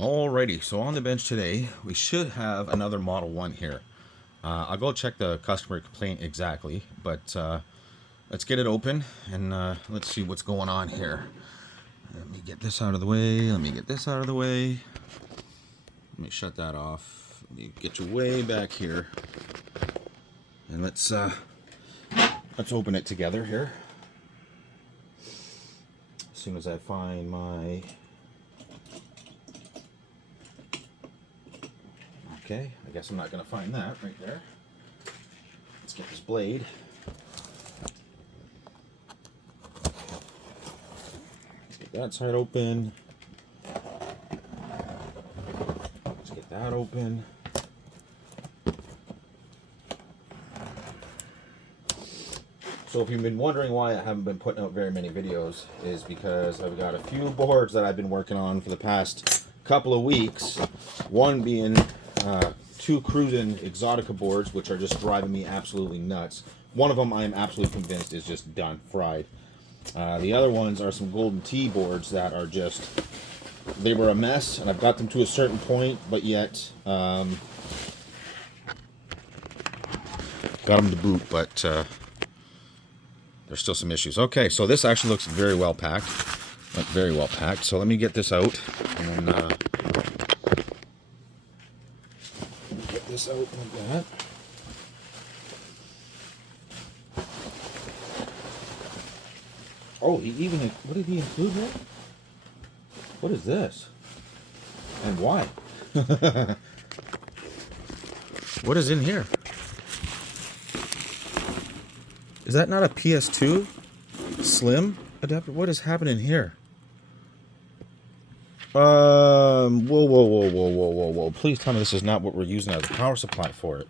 Alrighty, so on the bench today, we should have another Model 1 here. I'll go check the customer complaint exactly, but let's get it open and let's see what's going on here. Let me get this out of the way, let me get this out of the way. Let me shut that off. Let me get you way back here. And let's open it together here. As soon as I find my... Okay, I guess I'm not going to find that right there. Let's get this blade. Let's get that side open. Let's get that open. So if you've been wondering why I haven't been putting out very many videos, is because I've got a few boards that I've been working on for the past couple of weeks. One being two Cruisin' Exotica boards, which are just driving me absolutely nuts. One of them I'm absolutely convinced is just done, fried. The other ones are some Golden Tee boards that are just, they were a mess, and I've got them to a certain point, but yet got them to boot, but there's still some issues. Okay, so this actually looks very well packed. Like very well packed. So let me get this out and get this out like that. Oh, he even, what did he include here? What is this? And why? What is in here? Is that not a PS2 Slim adapter? What is happening here? Whoa. Please tell me this is not what we're using as a power supply for it.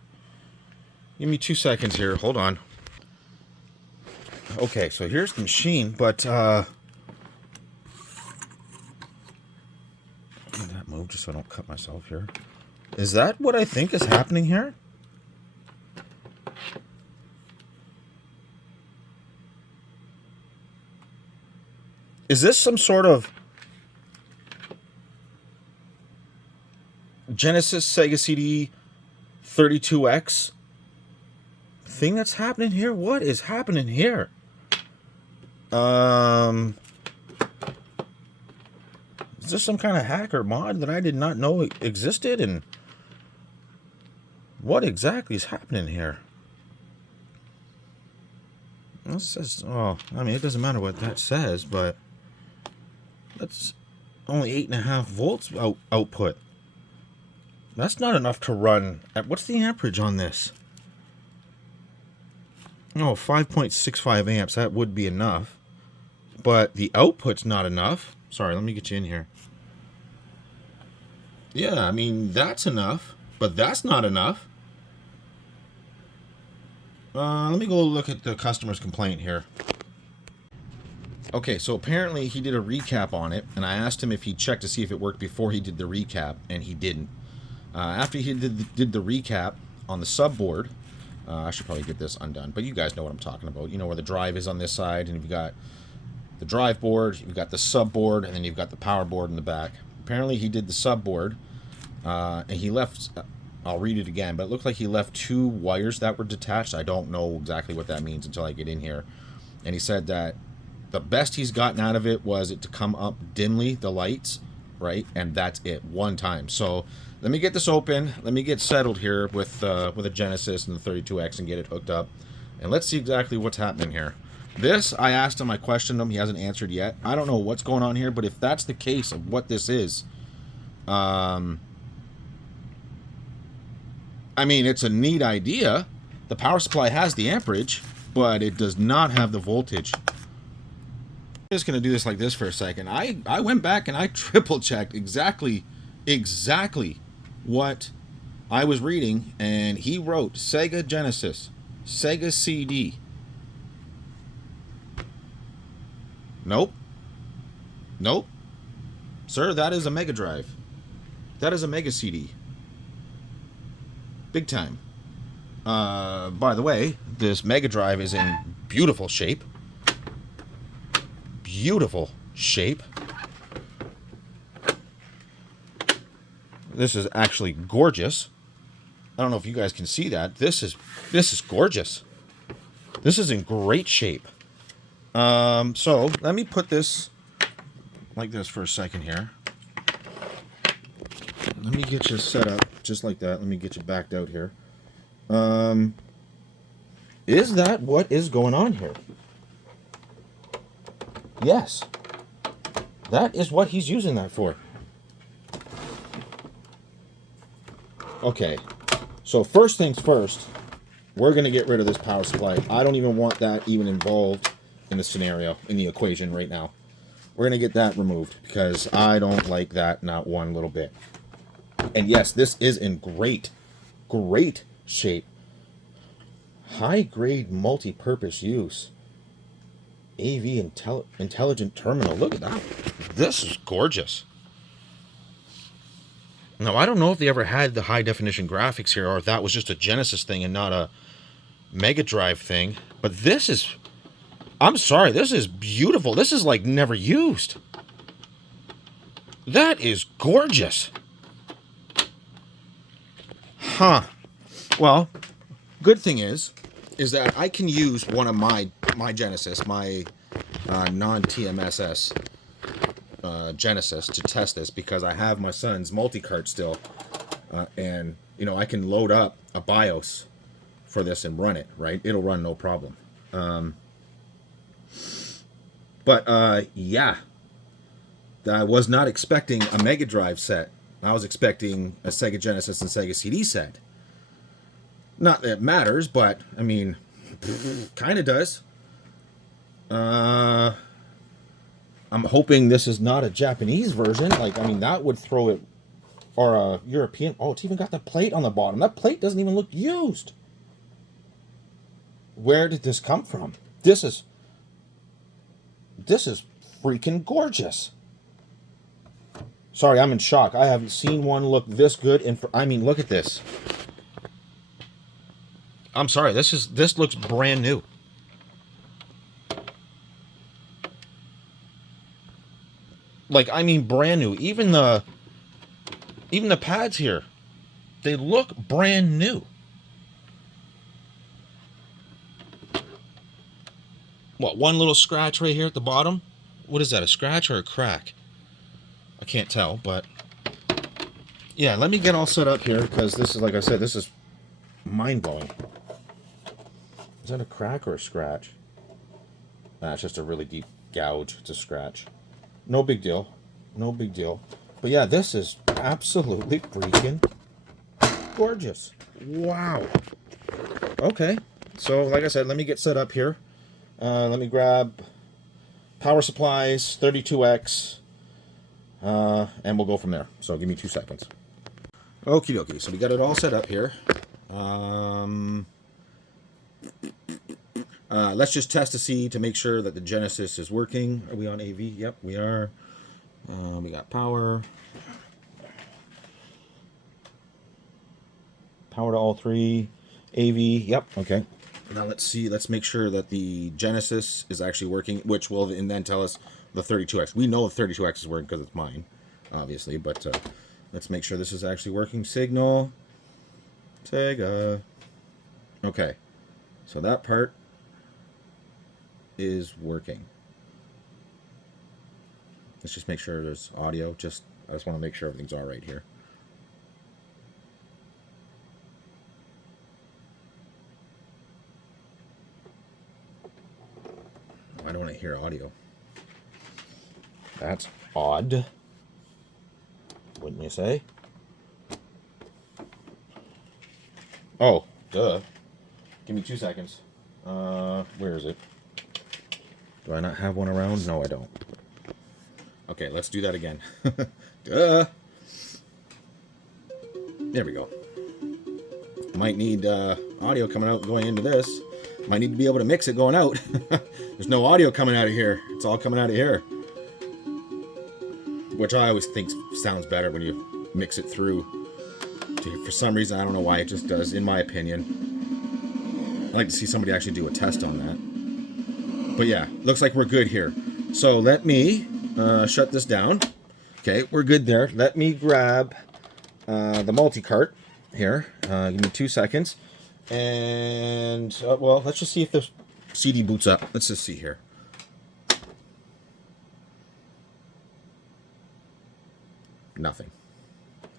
Give me 2 seconds here. Hold on. Okay, so here's the machine, but let that move just so I don't cut myself here. Is that what I think is happening here? Is this some sort of Genesis Sega CD 32X thing that's happening here? What is happening here? Is this some kind of hacker mod that I did not know existed? And what exactly is happening here? It says, oh, I mean, it doesn't matter what that says, but that's only 8.5 volts output. That's not enough to run. What's the amperage on this? Oh, 5.65 amps. That would be enough. But the output's not enough. Sorry, let me get you in here. Yeah, I mean, that's enough. But that's not enough. Let me go look at the customer's complaint here. Okay, so apparently he did a recap on it, and I asked him if he checked to see if it worked before he did the recap, and he didn't. After he did the recap on the subboard, I should probably get this undone, but you guys know what I'm talking about. You know where the drive is on this side, and you've got the drive board, you've got the subboard, and then you've got the power board in the back. Apparently he did the subboard, and he left, I'll read it again, but it looked like he left 2 wires that were detached. I don't know exactly what that means until I get in here. And he said that the best he's gotten out of it was it to come up dimly, the lights, right? And that's it, one time. So let me get this open. Let me get settled here with a Genesis and the 32X and get it hooked up. And let's see exactly what's happening here. This, I asked him, I questioned him. He hasn't answered yet. I don't know what's going on here, but if that's the case of what this is, I mean, it's a neat idea. The power supply has the amperage, but it does not have the voltage. I'm just going to do this like this for a second. I went back and I triple checked exactly what I was reading, and he wrote Sega Genesis, Sega CD. Nope. Sir, that is a MegaDrive. That is a MegaCD. Big time. By the way, this MegaDrive is in beautiful shape. Beautiful shape. This is actually gorgeous. I don't know if you guys can see that. This is gorgeous. This is in great shape. So let me put this like this for a second here. Let me get you set up just like that. Let me get you backed out here. Is that what is going on here? Yes. That is what he's using that for. Okay. So first things first, we're going to get rid of this power supply. I don't even want that even involved in the scenario, in the equation right now. We're going to get that removed because I don't like that not one little bit. And yes, this is in great shape. High-grade multi-purpose use. AV intelligent terminal. Look at that. This is gorgeous. Now, I don't know if they ever had the high-definition graphics here or if that was just a Genesis thing and not a MegaDrive thing. But this is... I'm sorry, this is beautiful. This is like never used. That is gorgeous. Huh. Well, good thing is that I can use one of my Genesis, my non-TMSS Genesis to test this because I have my son's multi-cart still, and you know I can load up a BIOS for this and run it. Right, it'll run no problem. Yeah, I was not expecting a MegaDrive set. I was expecting a Sega Genesis and Sega CD set. Not that it matters, but I mean, kind of does. I'm hoping this is not a Japanese version. Like, I mean, that would throw it, or a European. Oh, it's even got the plate on the bottom. That plate doesn't even look used. Where did this come from? This is freaking gorgeous. Sorry, I'm in shock. I haven't seen one look this good. I mean, look at this. I'm sorry. This looks brand new. Like, I mean, brand new. Even the pads here, they look brand new. What, one little scratch right here at the bottom? What is that, a scratch or a crack? I can't tell, but yeah, let me get all set up here because this is, like I said, this is mind-blowing. Is that a crack or a scratch? Nah, it's just a really deep gouge. It's a scratch. No big deal. No big deal. But yeah, this is absolutely freaking gorgeous. Wow. Okay. So, like I said, let me get set up here. Let me grab power supplies, 32X, and we'll go from there. So give me 2 seconds. Okie dokie. So we got it all set up here. Let's just test to see to make sure that the Genesis is working. Are we on AV? Yep, we are. We got power. Power to all 3. AV. Yep. Okay. Now let's see. Let's make sure that the Genesis is actually working, which will then tell us the 32X. We know the 32X is working because it's mine, obviously. But let's make sure this is actually working. Signal. Sega. Okay. So that part is working. Let's just make sure there's audio. I just want to make sure everything's all right here. I don't want to hear audio. That's odd. Wouldn't you say? Oh, duh. Give me 2 seconds. Where is it? Do I not have one around? No, I don't. Okay, let's do that again. Duh. There we go. Might need audio coming out going into this. Might need to be able to mix it going out. There's no audio coming out of here. It's all coming out of here. Which I always think sounds better when you mix it through. For some reason, I don't know why, it just does, in my opinion. I'd like to see somebody actually do a test on that. But yeah, looks like we're good here. So let me shut this down. Okay, we're good there. Let me grab the multi-cart here. Give me 2 seconds. And, well, let's just see if the CD boots up. Let's just see here. Nothing.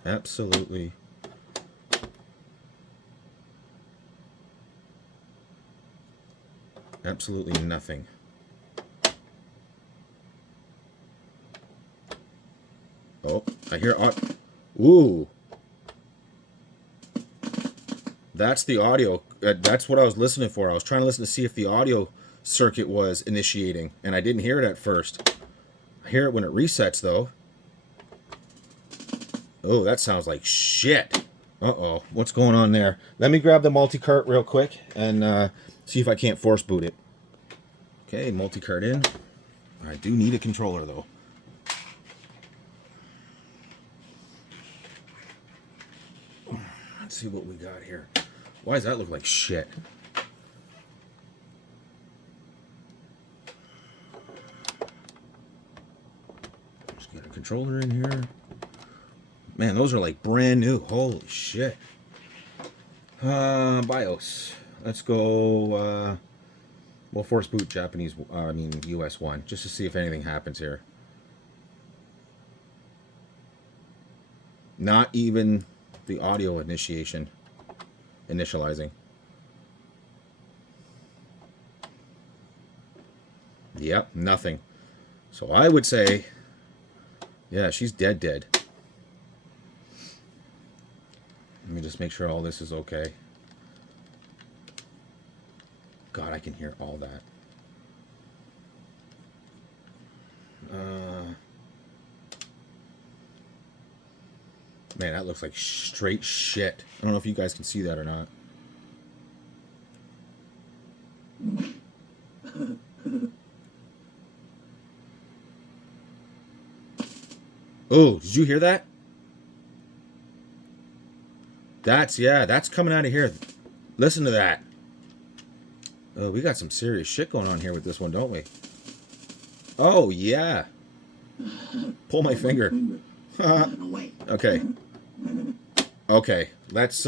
Absolutely. Absolutely nothing. Oh, I hear... Ooh. That's the audio. That's what I was listening for. I was trying to listen to see if the audio circuit was initiating, and I didn't hear it at first. I hear it when it resets, though. Oh, that sounds like shit. Uh-oh. What's going on there? Let me grab the multi-cart real quick and see if I can't force boot it. Okay, multi-cart in. I do need a controller, though. Let's see what we got here. Why does that look like shit? Let's get a controller in here. Man, those are like brand new. Holy shit. BIOS. Let's go, we'll force boot Japanese, US one, just to see if anything happens here. Not even the audio initializing. Yep, nothing. So I would say, yeah, she's dead. Let me just make sure all this is okay. God, I can hear all that. Man, that looks like straight shit. I don't know if you guys can see that or not. Oh, did you hear that? That's coming out of here. Listen to that. Oh, we got some serious shit going on here with this one, don't we? Oh, yeah. Pull my finger. Okay. Okay, let's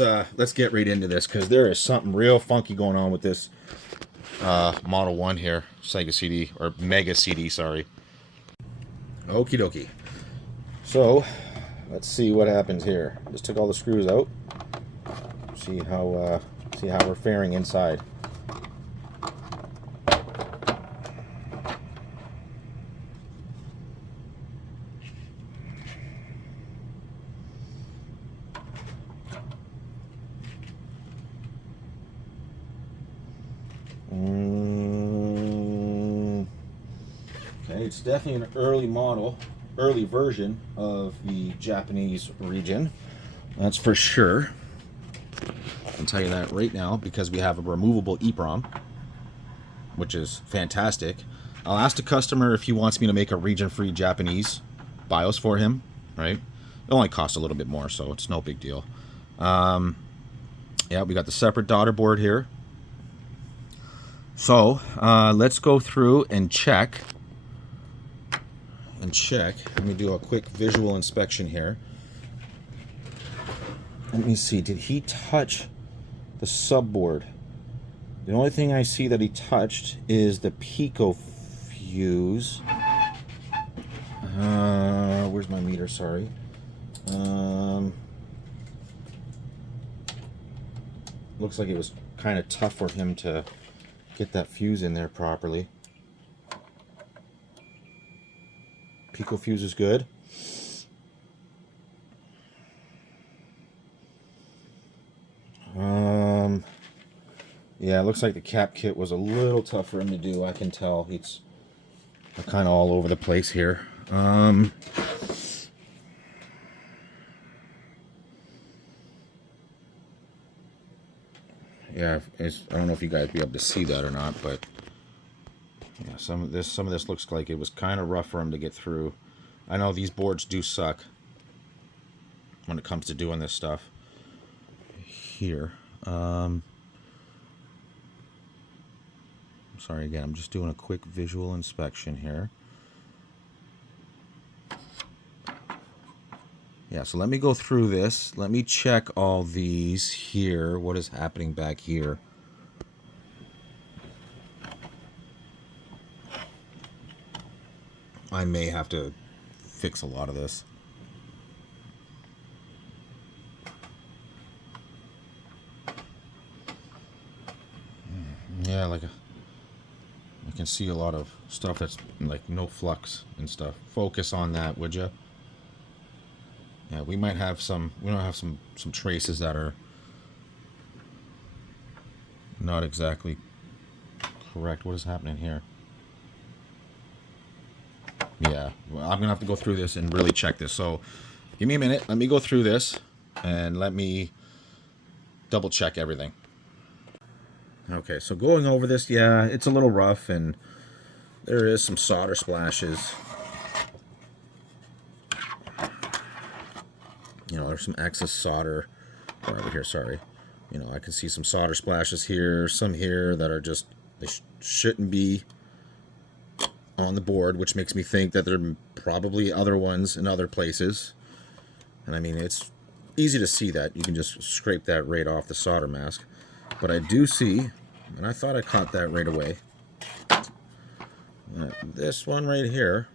get right into this, because there is something real funky going on with this Model 1 here. Sega CD, or MegaCD, sorry. Okie dokie. So, let's see what happens here. Just took all the screws out. See how we're faring inside. Okay, it's definitely an early version of the Japanese region. That's for sure. I can tell you that right now, because we have a removable EEPROM, which is fantastic. I'll ask the customer if he wants me to make a region-free Japanese BIOS for him, right? It only costs a little bit more, so it's no big deal. Yeah, we got the separate daughter board here. So, let's go through and check. Let me do a quick visual inspection here. Let me see. Did he touch the subboard? The only thing I see that he touched is the Pico fuse. Where's my meter? Sorry. Looks like it was kind of tough for him to get that fuse in there properly. Pico fuse is good. Yeah, it looks like the cap kit was a little tough for him to do. I can tell he's kind of all over the place here. Yeah, I don't know if you guys will be able to see that or not, but yeah, some of this looks like it was kind of rough for him to get through. I know these boards do suck when it comes to doing this stuff. Here, sorry again, I'm just doing a quick visual inspection here. Yeah, so let me go through this. Let me check all these here. What is happening back here? I may have to fix a lot of this. Yeah, like I can see a lot of stuff that's like no flux and stuff. Focus on that, would you? Yeah, we might have some. We don't have some traces that are not exactly correct. What is happening here? Yeah, well, I'm gonna have to go through this and really check this. So, give me a minute. Let me go through this and let me double check everything. Okay, so going over this, yeah, it's a little rough and there is some solder splashes. You know, there's some excess solder over here, sorry. You know, I can see some solder splashes here, some here that are just, they shouldn't be on the board, which makes me think that there are probably other ones in other places. And I mean, it's easy to see that. You can just scrape that right off the solder mask. But I do see, and I thought I caught that right away, this one right here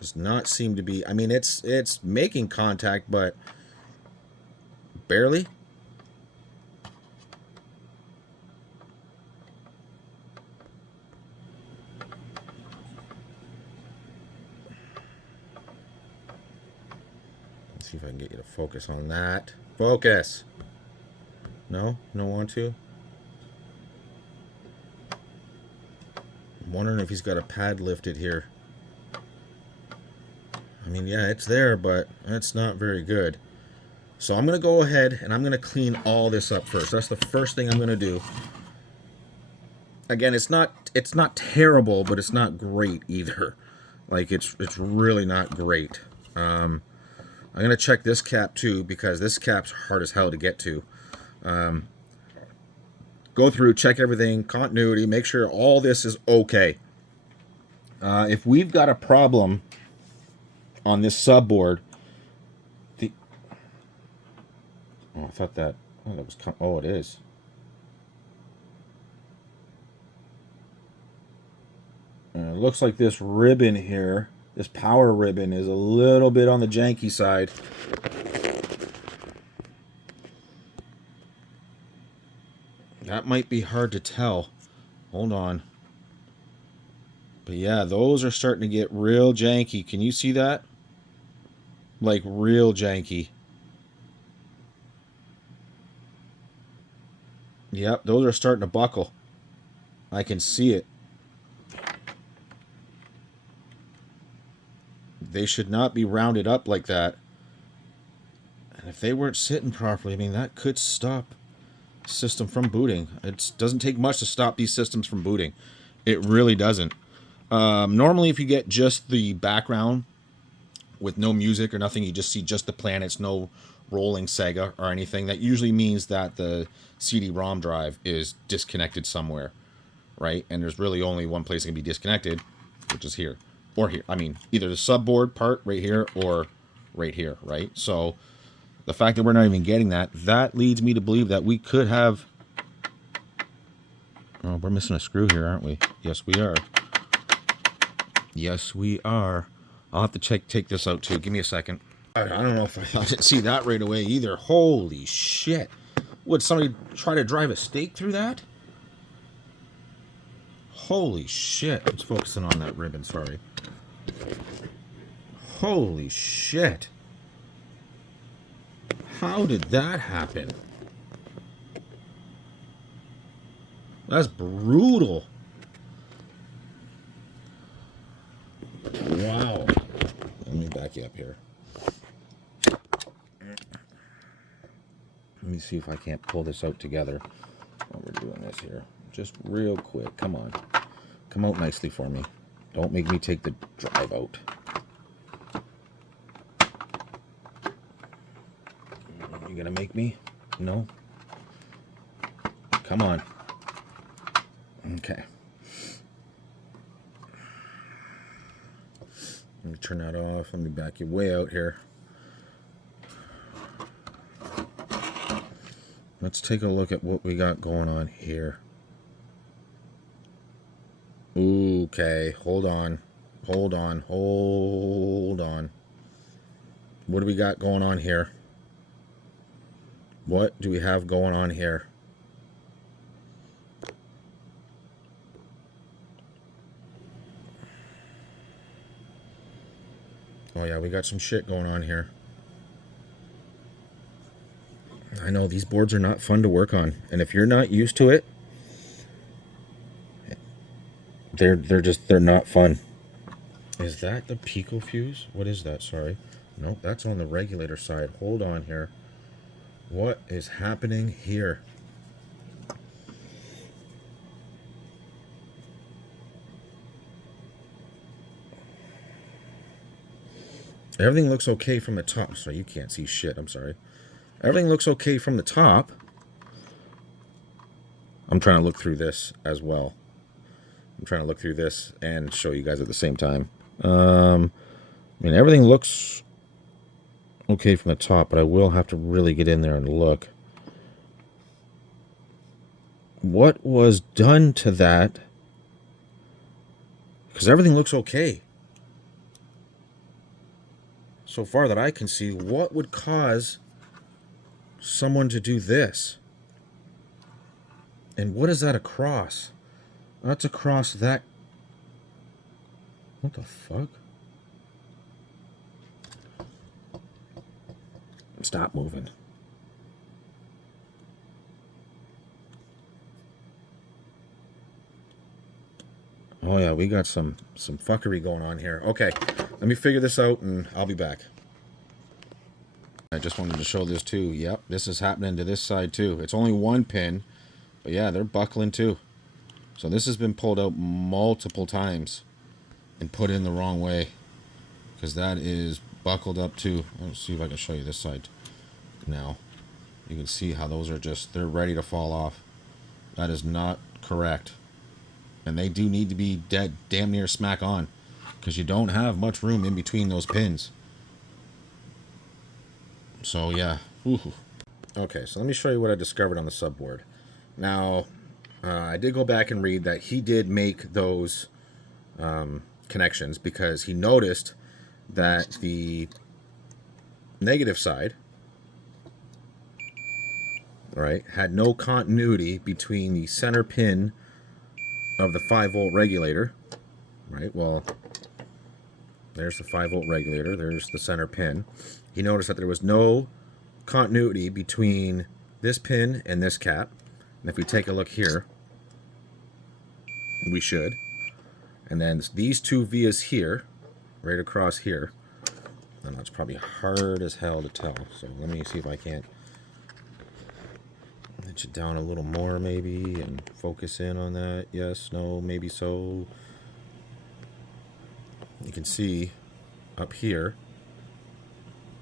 does not seem to be, I mean, it's making contact, but barely. Let's see if I can get you to focus on that. Focus. No? No want to? I'm wondering if he's got a pad lifted here. I mean, yeah, it's there, but that's not very good. So I'm going to go ahead and I'm going to clean all this up first. That's the first thing I'm going to do. Again, it's not terrible, but it's not great either. Like, it's really not great. I'm going to check this cap too, because this cap's hard as hell to get to. Go through, check everything, continuity, make sure all this is okay. If we've got a problem on this subboard, oh, I thought that, oh, that was, oh, it is. It looks like this ribbon here, this power ribbon, is a little bit on the janky side. That might be hard to tell. Hold on. But yeah, those are starting to get real janky. Can you see that? Like, real janky. Yep, those are starting to buckle. I can see it. They should not be rounded up like that. And if they weren't sitting properly, I mean, that could stop system from booting. It doesn't take much to stop these systems from booting. It really doesn't. Normally, if you get just the background with no music or nothing, you just see just the planets, no rolling Sega or anything, that usually means that the CD-ROM drive is disconnected somewhere, right? And there's really only one place it can be disconnected, which is here. Or here. I mean, either the subboard part right here or right here, right? So the fact that we're not even getting that, that leads me to believe that we could have... Oh, we're missing a screw here, aren't we? Yes, we are. Yes, we are. I'll have to take this out too. Give me a second. I don't know if I didn't see that right away either. Holy shit. Would somebody try to drive a stake through that? Holy shit. It's focusing on that ribbon, sorry. Holy shit. How did that happen? That's brutal. Wow. Let me back you up here. Let me see if I can't pull this out together while we're doing this here. Just real quick. Come on. Come out nicely for me. Don't make me take the drive out. You gonna make me? No? Come on. Okay. Let me turn that off. Let me back you way out here. Let's take a look at what we got going on here. Okay, hold on. Hold on. Hold on. What do we got going on here? What do we have going on here? Oh yeah, we got some shit going on here. I know these boards are not fun to work on, and if you're not used to it, they're not fun. Is that the Pico fuse? What is that? Sorry. Nope, that's on the regulator side. Hold on here. What is happening here? Everything looks okay from the top. Sorry, you can't see shit. I'm sorry. Everything looks okay from the top. I'm trying to look through this as well. I'm trying to look through this and show you guys at the same time. I mean, everything looks okay from the top, but I will have to really get in there and look. What was done to that? Because everything looks okay. So far that I can see, what would cause someone to do this? And what is that across? That's across that. What the fuck? Stop moving. Oh yeah, we got some fuckery going on here. Okay, let me figure this out and I'll be back. I just wanted to show this too. Yep, this is happening to this side too. It's only one pin, but yeah, they're buckling too. So this has been pulled out multiple times and put in the wrong way, because that is buckled up too. Let's see if I can show you this side now. You can see how those are just, they're ready to fall off. That is not correct. And they do need to be damn near smack on, because you don't have much room in between those pins. So yeah. Ooh. Okay, so let me show you what I discovered on the subboard. Now, I did go back and read that he did make those connections because he noticed that the negative side, right, had no continuity between the center pin of the 5-volt regulator, right? Well, there's the 5-volt regulator, there's the center pin. He noticed that there was no continuity between this pin and this cap. And if we take a look here, we should. And then these two vias here, right across here, and that's probably hard as hell to tell. So let me see if I can't get you down a little more maybe and focus in on that. Yes, no, maybe so. You can see up here.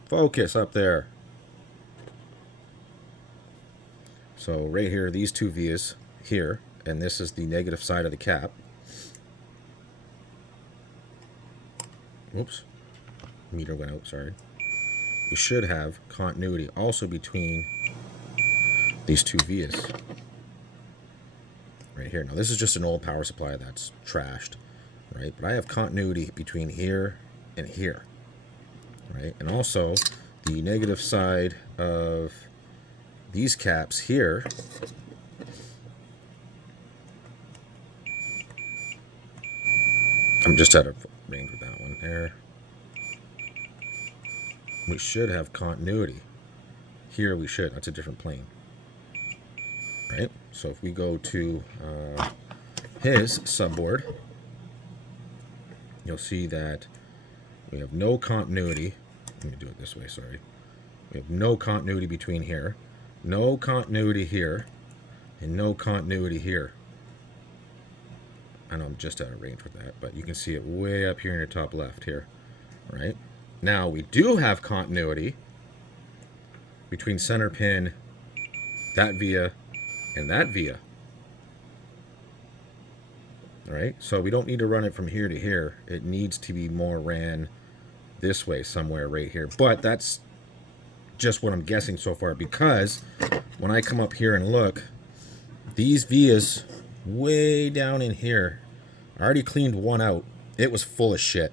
Focus up there. So right here, these two vias here, and this is the negative side of the cap. Whoops. Meter went out, sorry. We should have continuity also between these two vias. Right here. Now this is just an old power supply that's trashed, right? But I have continuity between here and here, right? And also the negative side of these caps here I'm just out of range with that one there. We should have continuity. Here we should. That's a different plane. Right? So if we go to his subboard, you'll see that we have no continuity. Let me do it this way, sorry. We have no continuity between here, no continuity here, and no continuity here. I know I'm just out of range with that, but you can see it way up here in the top left here, right? Now we do have continuity between center pin, that via, and that via. All right, so we don't need to run it from here to here. It needs to be more ran this way somewhere right here. But that's just what I'm guessing so far, because when I come up here and look, these vias way down in here, I already cleaned one out. It was full of shit.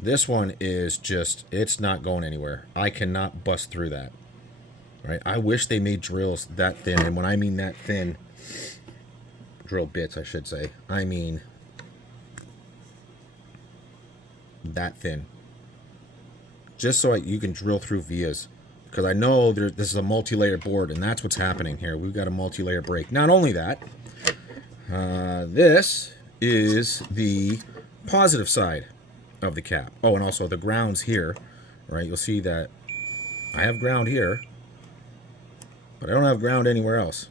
This one is just, it's not going anywhere. I cannot bust through that. Right? I wish they made drills that thin. And when I mean that thin, drill bits, I should say, I mean that thin. Just so you can drill through vias. Because I know this is a multi-layer board, and that's what's happening here. We've got a multi-layer break. Not only that, this is the positive side of the cap. Oh, and also the ground's here, right? You'll see that I have ground here, but I don't have ground anywhere else.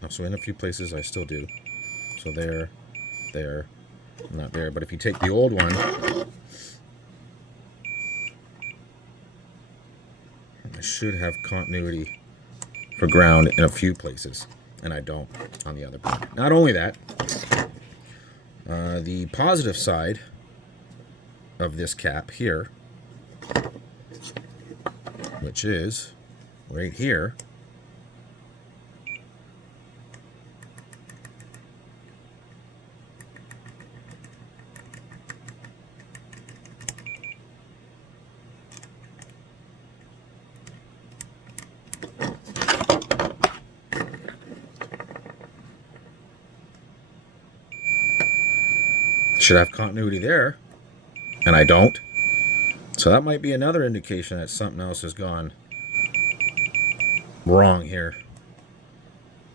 Oh, so in a few places I still do. So there, not there. But if you take the old one, I should have continuity for ground in a few places, and I don't on the other part. Not only that, the positive side of this cap here, which is right here, should have continuity there, and I don't. So that might be another indication that something else has gone wrong here.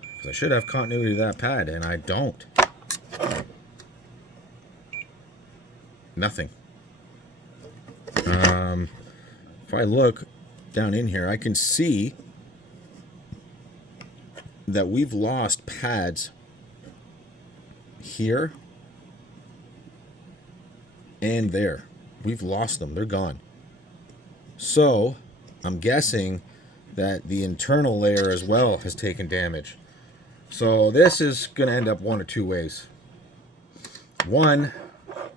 Because I should have continuity to that pad, and I don't. Nothing. If I look down in here, I can see that we've lost pads here and there. We've lost them. They're gone. So I'm guessing that the internal layer as well has taken damage. So this is going to end up one or two ways. One,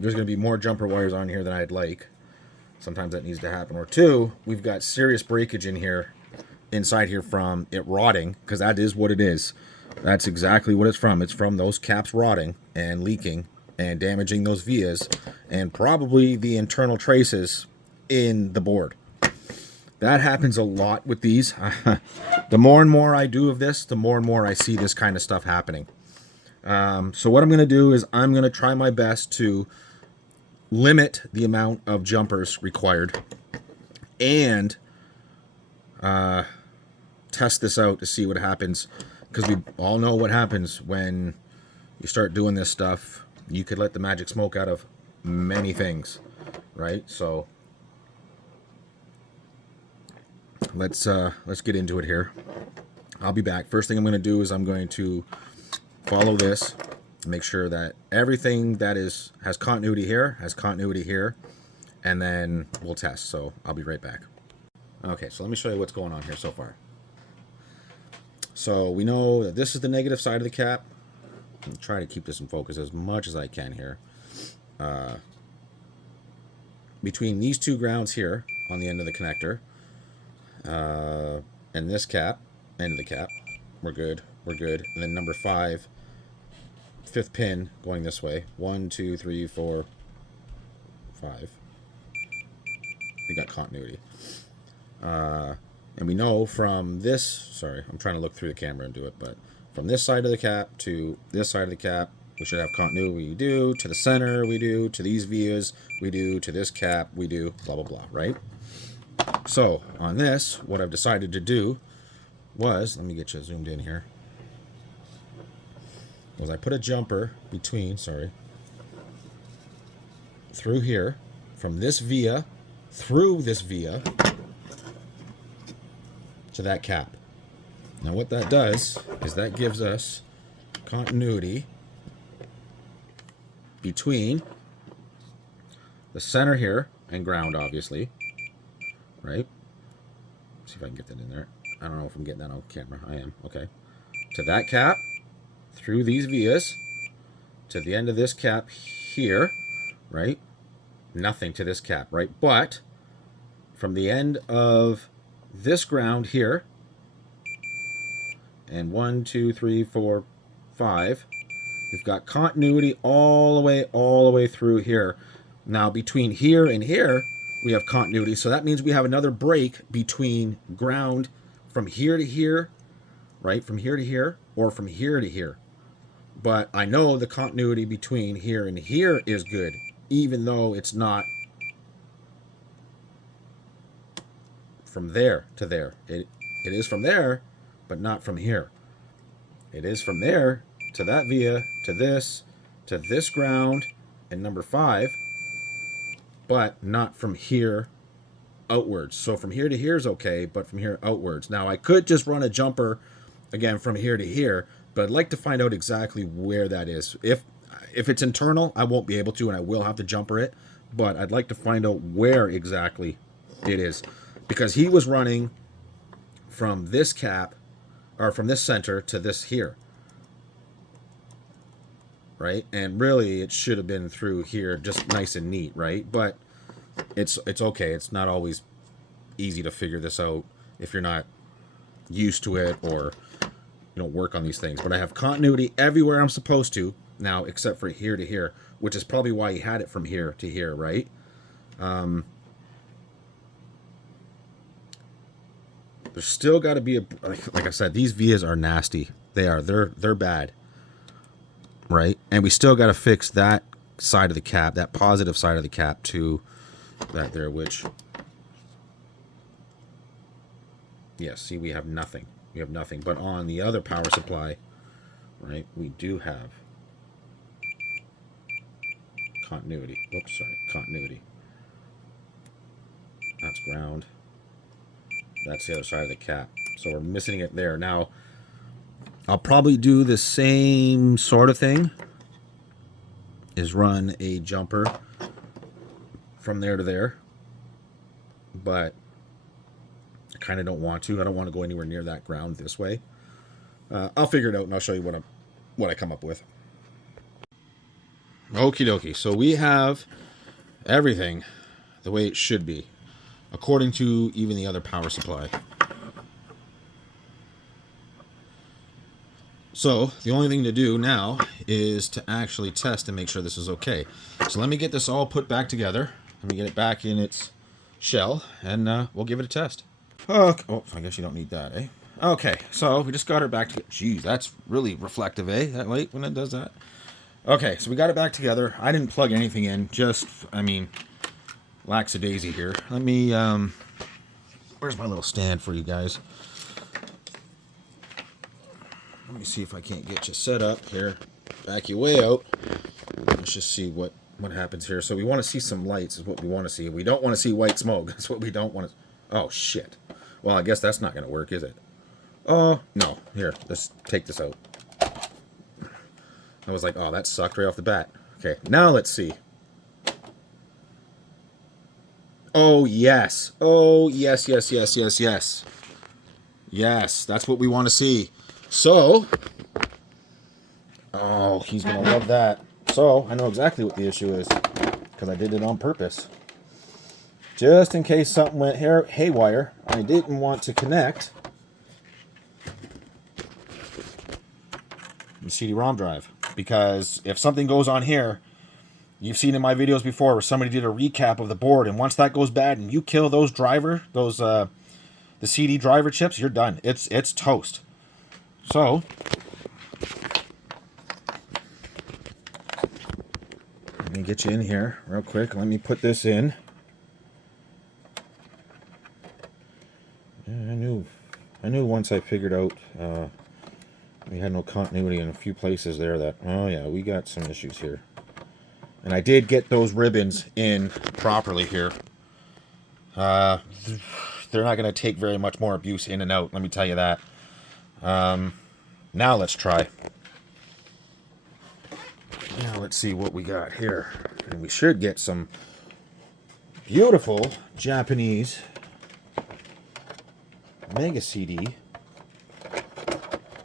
there's going to be more jumper wires on here than I'd like. Sometimes that needs to happen. Or two, we've got serious breakage in here, inside here from it rotting, because that is what it is. That's exactly what it's from. It's from those caps rotting and leaking and damaging those vias, and probably the internal traces in the board. That happens a lot with these. The more and more I do of this, the more and more I see this kind of stuff happening. So what I'm going to do is I'm going to try my best to limit the amount of jumpers required and test this out to see what happens, because we all know what happens when you start doing this stuff. You could let the magic smoke out of many things, right? So let's get into it here. I'll be back. First thing I'm going to do is I'm going to follow this, make sure that everything that has continuity here has continuity here, and then we'll test. So I'll be right back. Okay, so let me show you what's going on here so far. So we know that this is the negative side of the cap. I'm trying to keep this in focus as much as I can here. Between these two grounds here on the end of the connector and this cap, end of the cap, we're good. And then number 5, fifth pin going this way. 1, 2, 3, 4, 5. We got continuity. And we know from this, sorry, I'm trying to look through the camera and do it, but from this side of the cap to this side of the cap, we should have continuity. We do. To the center, we do. To these vias, we do. To this cap, we do. Blah, blah, blah, right? So, on this, what I've decided to do was, let me get you zoomed in here, was I put a jumper between, through here, from this via, through this via, to that cap. Now what that does is that gives us continuity between the center here and ground, obviously, right? See if I can get that in there. I don't know if I'm getting that on camera. I am. Okay. To that cap, through these vias, to the end of this cap here, right? Nothing to this cap, right? But from the end of this ground here, and 1, 2, 3, 4, 5. We've got continuity all the way through here. Now between here and here, we have continuity. So that means we have another break between ground from here to here, right? From here to here, or from here to here. But I know the continuity between here and here is good, even though it's not from there to there. It is from there, but not from here. It is from there to that via, to this ground, and number 5, but not from here outwards. So from here to here is okay, but from here outwards. Now I could just run a jumper again from here to here, but I'd like to find out exactly where that is. If it's internal, I won't be able to, and I will have to jumper it, but I'd like to find out where exactly it is, because he was running from this cap, or from this center to this here, right? And really it should have been through here, just nice and neat, right? But it's okay. It's not always easy to figure this out if you're not used to it, or you don't work on these things. But I have continuity everywhere I'm supposed to now, except for here to here, which is probably why he had it from here to here, right? There's still got to be like I said, these vias are nasty. They're bad, right? And we still got to fix that side of the cap, that positive side of the cap to that there, which, yes, see, we have nothing. We have nothing. But on the other power supply, right, we do have continuity. Oops, sorry, continuity. That's ground. That's the other side of the cap. So we're missing it there. Now, I'll probably do the same sort of thing, is run a jumper from there to there. But I kind of don't want to. I don't want to go anywhere near that ground this way. I'll figure it out, and I'll show you what I come up with. Okie dokie. So we have everything the way it should be, according to even the other power supply. So the only thing to do now is to actually test and make sure this is okay. So let me get this all put back together. Let me get it back in its shell, and we'll give it a test. Okay. Oh, I guess you don't need that, eh? Okay, so we just got her back together. Jeez, that's really reflective, eh? That light when it does that. Okay, so we got it back together. I didn't plug anything in. Just, I mean, lackadaisy here. Let me, where's my little stand for you guys? Let me see if I can't get you set up here. Back you way out. Let's just see what happens here. So we want to see some lights is what we want to see. We don't want to see white smoke. That's what we don't want to... Oh, shit. Well, I guess that's not going to work, is it? Oh, no. Here, let's take this out. I was like, oh, that sucked right off the bat. Okay, now let's see. Oh, yes. Oh, yes, yes, yes, yes, yes. Yes, that's what we want to see. So, oh, he's going to love that. So, I know exactly what the issue is, because I did it on purpose. Just in case something went haywire, I didn't want to connect the CD-ROM drive. Because if something goes on here, you've seen in my videos before where somebody did a recap of the board, and once that goes bad and you kill those the CD driver chips, you're done. It's toast. So, let me get you in here real quick. Let me put this in. I knew once I figured out we had no continuity in a few places there that, oh yeah, we got some issues here. And I did get those ribbons in properly here. They're not going to take very much more abuse in and out, let me tell you that. Now let's try. Now let's see what we got here. And we should get some beautiful Japanese MegaCD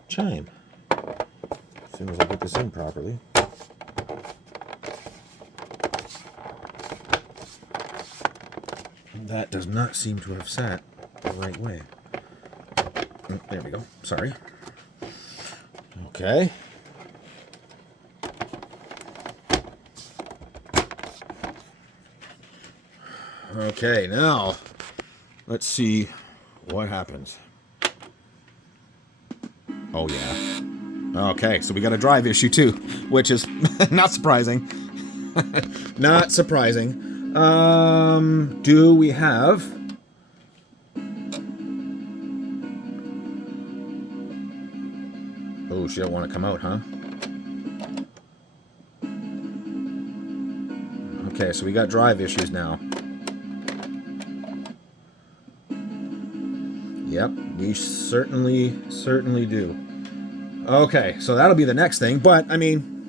chime. As soon as I put this in properly. That does not seem to have sat the right way. There we go. Sorry. Okay. Okay, now let's see what happens. Oh, yeah. Okay, so we got a drive issue too, which is not surprising. Not surprising. Do we have... Oh, she don't want to come out, huh? Okay, so we got drive issues now. Yep, we certainly do. Okay, so that'll be the next thing, but, I mean...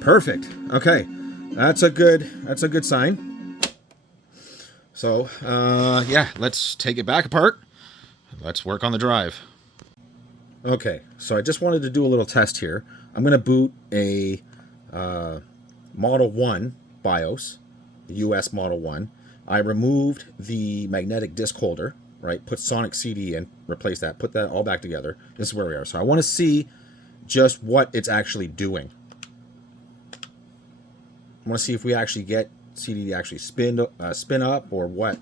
Perfect. Okay, that's a good sign. So, yeah, let's take it back apart. Let's work on the drive. Okay, so I just wanted to do a little test here. I'm going to boot a Model 1 BIOS, the US Model 1. I removed the magnetic disc holder, right? Put Sonic CD in, replace that, put that all back together. This is where we are. So I want to see just what it's actually doing. I want to see if we actually get CD to actually spin up, or what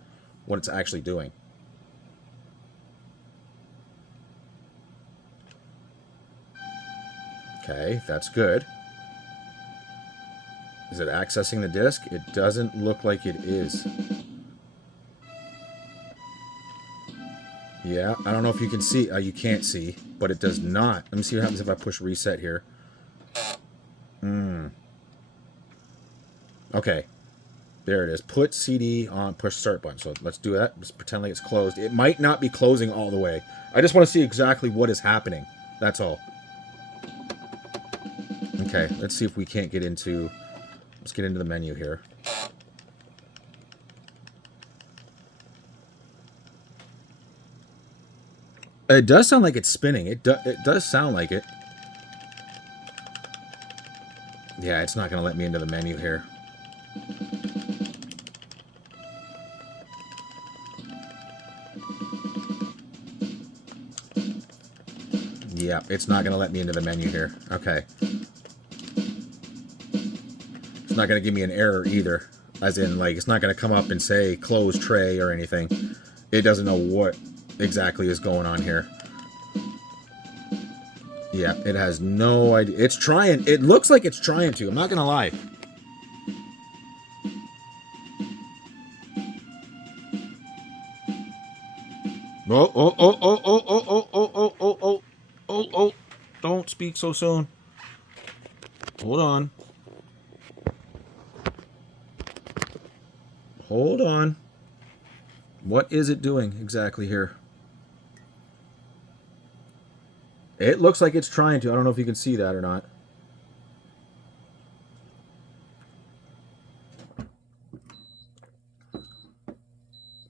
it's actually doing. Okay, that's good. Is it accessing the disk? It doesn't look like it is. Yeah, I don't know if you can see. You can't see, but it does not. Let me see what happens if I push reset here. Okay. There it is. Put CD on, push start button. So let's do that. Just pretend like it's closed. It might not be closing all the way. I just want to see exactly what is happening. That's all. Okay, let's see if we can't get into... Let's get into the menu here. It does sound like it's spinning. It does sound like it. Yeah, it's not going to let me into the menu here. Yeah, it's not going to let me into the menu here. Okay. It's not going to give me an error either. As in, like, it's not going to come up and say close tray or anything. It doesn't know what exactly is going on here. Yeah, it has no idea. It's trying. It looks like it's trying to. I'm not going to lie. Oh, oh, oh, oh, oh, oh, oh, oh, oh, oh, oh, oh, oh. Don't speak so soon. Hold on. Hold on. What is it doing exactly here? It looks like it's trying to. I don't know if you can see that or not.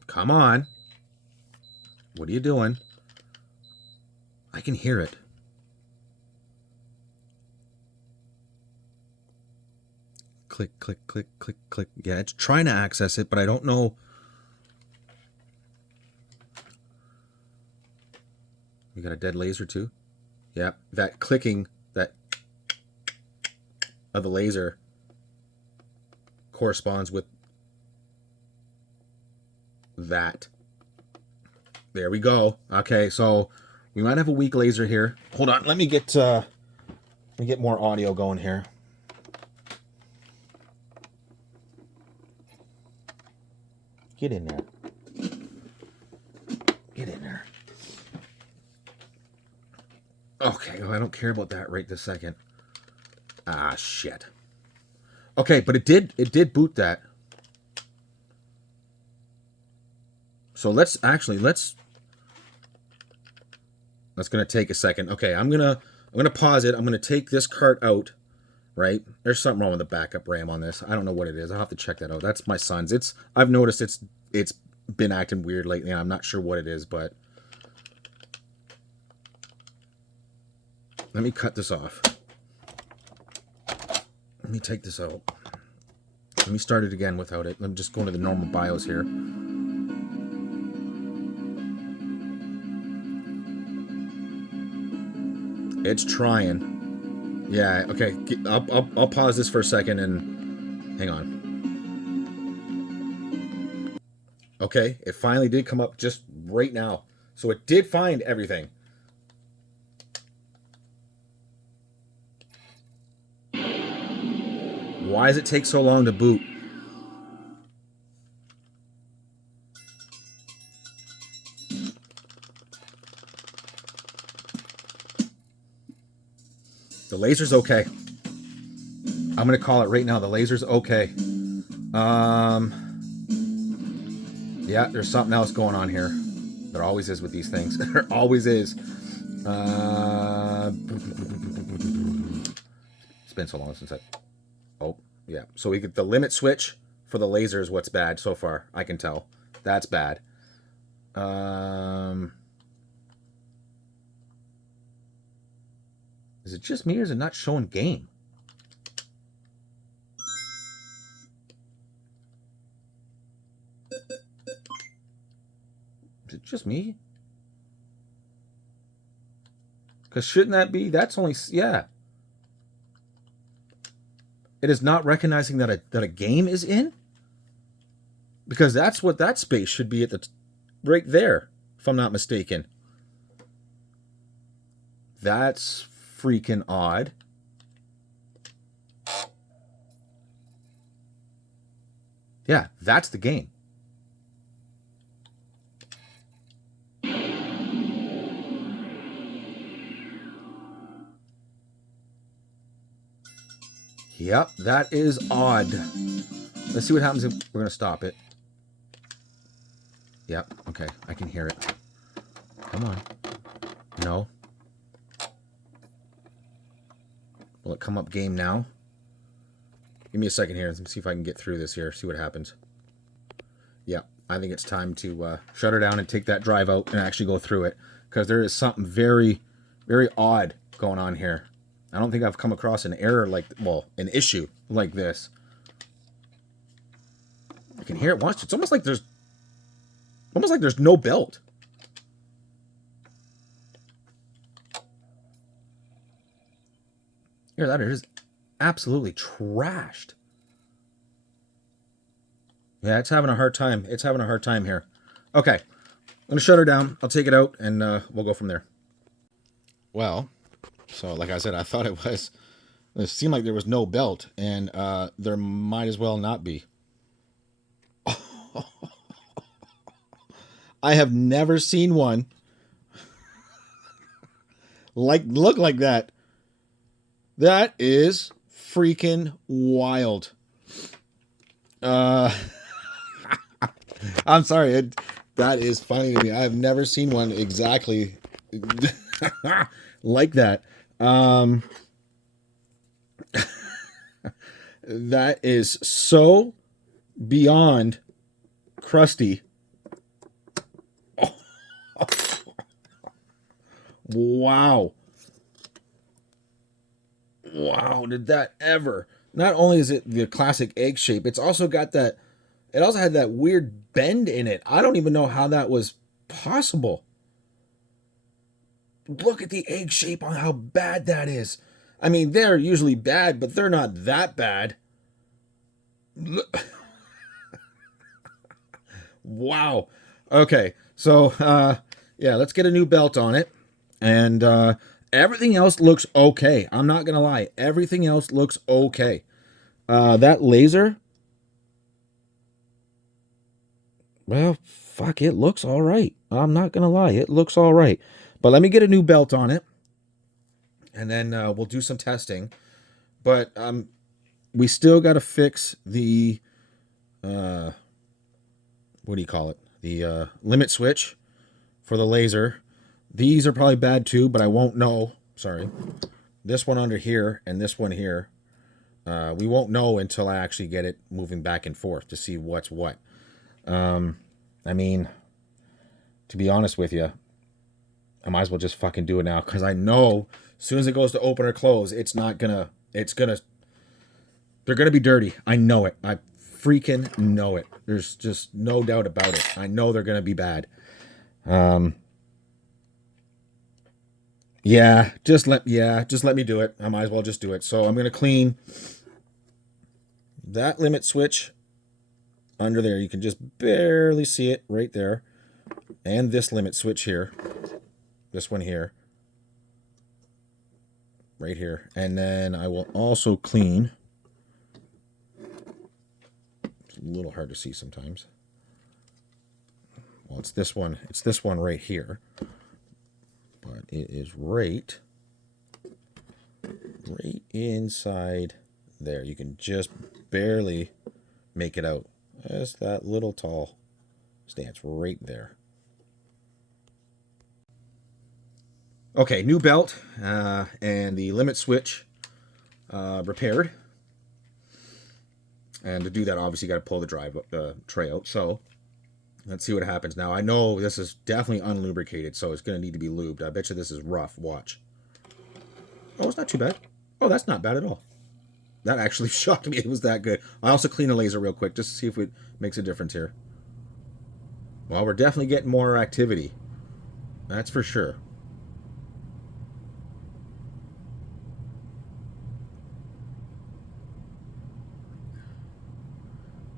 Come on. What are you doing? I can hear it. Click, click, click, click, click. Yeah, it's trying to access it, but I don't know. You got a dead laser too? Yeah, that clicking, that of the laser corresponds with that. There we go. Okay, so we might have a weak laser here. Hold on, let me get more audio going here. Get in there. Get in there. Okay, well, I don't care about that right this second. Ah, shit. Okay, but it did boot that. So that's gonna take a second. Okay, I'm gonna pause it. I'm gonna take this cart out. Right? There's something wrong with the backup RAM on this. I don't know what it is. I'll have to check that out. That's my son's. I've noticed it's been acting weird lately. I'm not sure what it is, but let me cut this off. Let me take this out. Let me start it again without it. Let me just go into the normal BIOS here. It's trying. Yeah, okay. I'll pause this for a second and hang on. Okay, it finally did come up just right now. So it did find everything. Why does it take so long to boot? The laser's okay. I'm going to call it right now. The laser's okay. Yeah, there's something else going on here. There always is with these things. There always is. It's been so long since I... Oh, yeah. So we get the limit switch for the laser is what's bad so far. I can tell. That's bad. Is it just me or is it not showing game? Is it just me? Because shouldn't that be? That's only... Yeah. It is not recognizing that a game is in? Because that's what that space should be at the... right there, if I'm not mistaken. That's freaking odd. Yeah, that's the game. Yep, that is odd. Let's see what happens if we're going to stop it. Yep, okay, I can hear it. Come on. No. Will it come up game now? Give me a second here and see if I can get through this here, see what happens. Yeah, I think it's time to shut her down and take that drive out and actually go through it. Because there is something very, very odd going on here. I don't think I've come across an error like, well, an issue like this. I can hear it once. It's almost like there's no belt. Hear that? It is absolutely trashed. Yeah, it's having a hard time. It's having a hard time here. Okay. I'm going to shut her down. I'll take it out and we'll go from there. Well, so like I said, I thought it seemed like there was no belt, and there might as well not be. I have never seen one look like that. That is freaking wild. I'm sorry. That is funny to me. I have never seen one exactly like that. That is so beyond crusty. Wow. Wow, did that ever. Not only is it the classic egg shape, it's also got that, it also had that weird bend in it. I don't even know how that was possible. Look at the egg shape on how bad that is. I mean, they're usually bad, but they're not that bad. Wow. Okay, so, yeah, let's get a new belt on it. And everything else looks okay. I'm not going to lie. Everything else looks okay. That laser, well, fuck, it looks all right. I'm not going to lie. It looks all right. But let me get a new belt on it. And then we'll do some testing. But we still got to fix the, what do you call it? The limit switch for the laser. These are probably bad too, but I won't know. Sorry. This one under here and this one here. We won't know until I actually get it moving back and forth to see what's what. I mean, to be honest with you, I might as well just fucking do it now, because I know as soon as it goes to open or close, it's not gonna, it's gonna, They're going to be dirty. I know it. I freaking know it. There's just no doubt about it. I know they're going to be bad. Yeah, just let me do it. I might as well just do it. So I'm going to clean that limit switch under there. You can just barely see it right there. And this limit switch here. This one here. Right here. And then I will also clean. It's a little hard to see sometimes. Well, it's this one. It's this one right here. But it is right inside there. You can just barely make it out. Just that little tall stance right there. Okay, new belt and the limit switch repaired. And to do that, obviously, you got to pull the tray out. So let's see what happens now. I know this is definitely unlubricated, so it's going to need to be lubed. I bet you this is rough. Watch. Oh, it's not too bad. Oh, that's not bad at all. That actually shocked me. It was that good. I also clean a laser real quick just to see if it makes a difference here. Well, we're definitely getting more activity. That's for sure.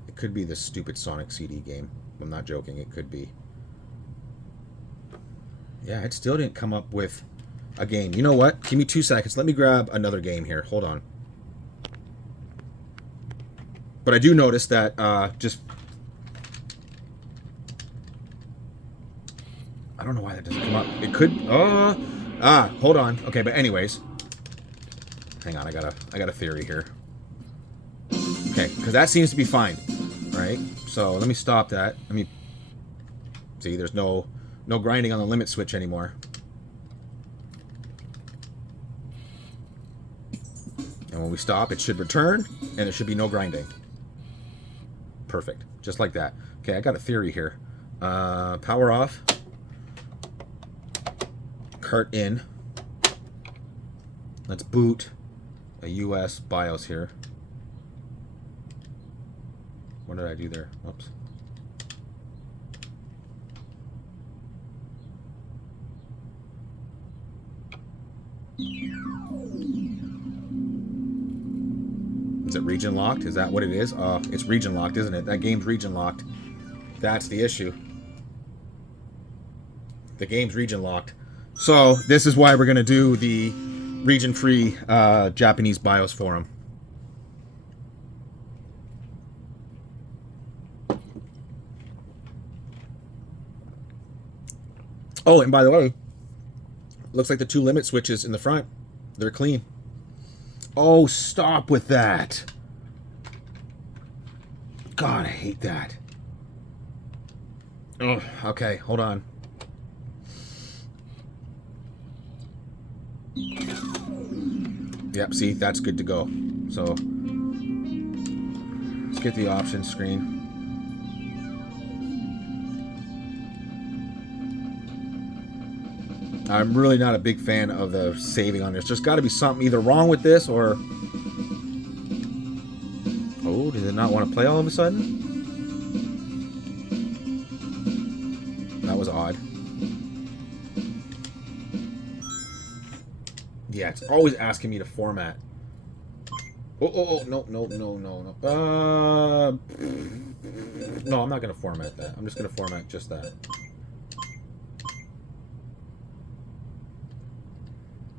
It could be this stupid Sonic CD game. I'm not joking. It could be. Yeah, it still didn't come up with a game. You know what? Give me 2 seconds. Let me grab another game here. Hold on. But I do notice that just... I don't know why that doesn't come up. It could... hold on. Okay, but anyways. Hang on, I got a theory here. Okay, because that seems to be fine. Right? So let me stop that. Let me... See, there's no grinding on the limit switch anymore. And when we stop, it should return, and there should be no grinding. Perfect. Just like that. Okay, I got a theory here. Power off. Cart in. Let's boot a US BIOS here. What did I do there? Oops. Is it region locked? Is that what it is? It's region locked, isn't it? That game's region locked. That's the issue. The game's region locked. So this is why we're going to do the region-free Japanese BIOS for him. Oh, and by the way, looks like the 2 limit switches in the front, they're clean. Oh, stop with that. God, I hate that. Oh, okay, hold on. Yep, see, that's good to go. So, let's get the options screen. I'm really not a big fan of the saving on this. There's got to be something either wrong with this or... Oh, did it not want to play all of a sudden? That was odd. Yeah, it's always asking me to format. Oh, no. No, I'm not going to format that. I'm just going to format just that.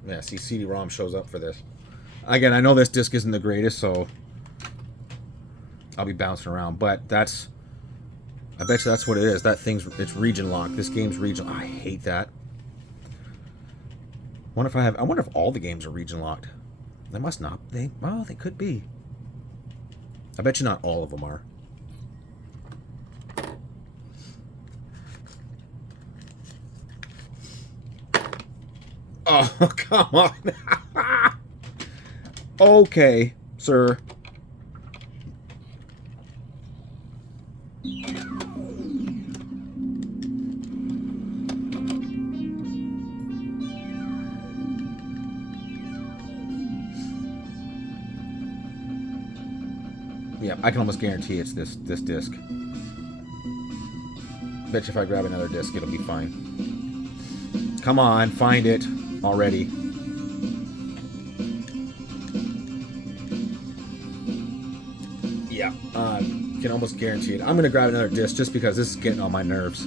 Yeah, see, CD-ROM shows up for this. Again, I know this disc isn't the greatest, so I'll be bouncing around, but that's... I bet you that's what it is. That thing's... It's region locked. This game's region... I hate that. I wonder if all the games are region locked. They must not. Well, they could be. I bet you not all of them are. Oh, come on. Okay, sir. Yeah, I can almost guarantee it's this disc. Bet you if I grab another disc, it'll be fine. Come on, find it already. Yeah, can almost guarantee it. I'm gonna grab another disc just because this is getting on my nerves.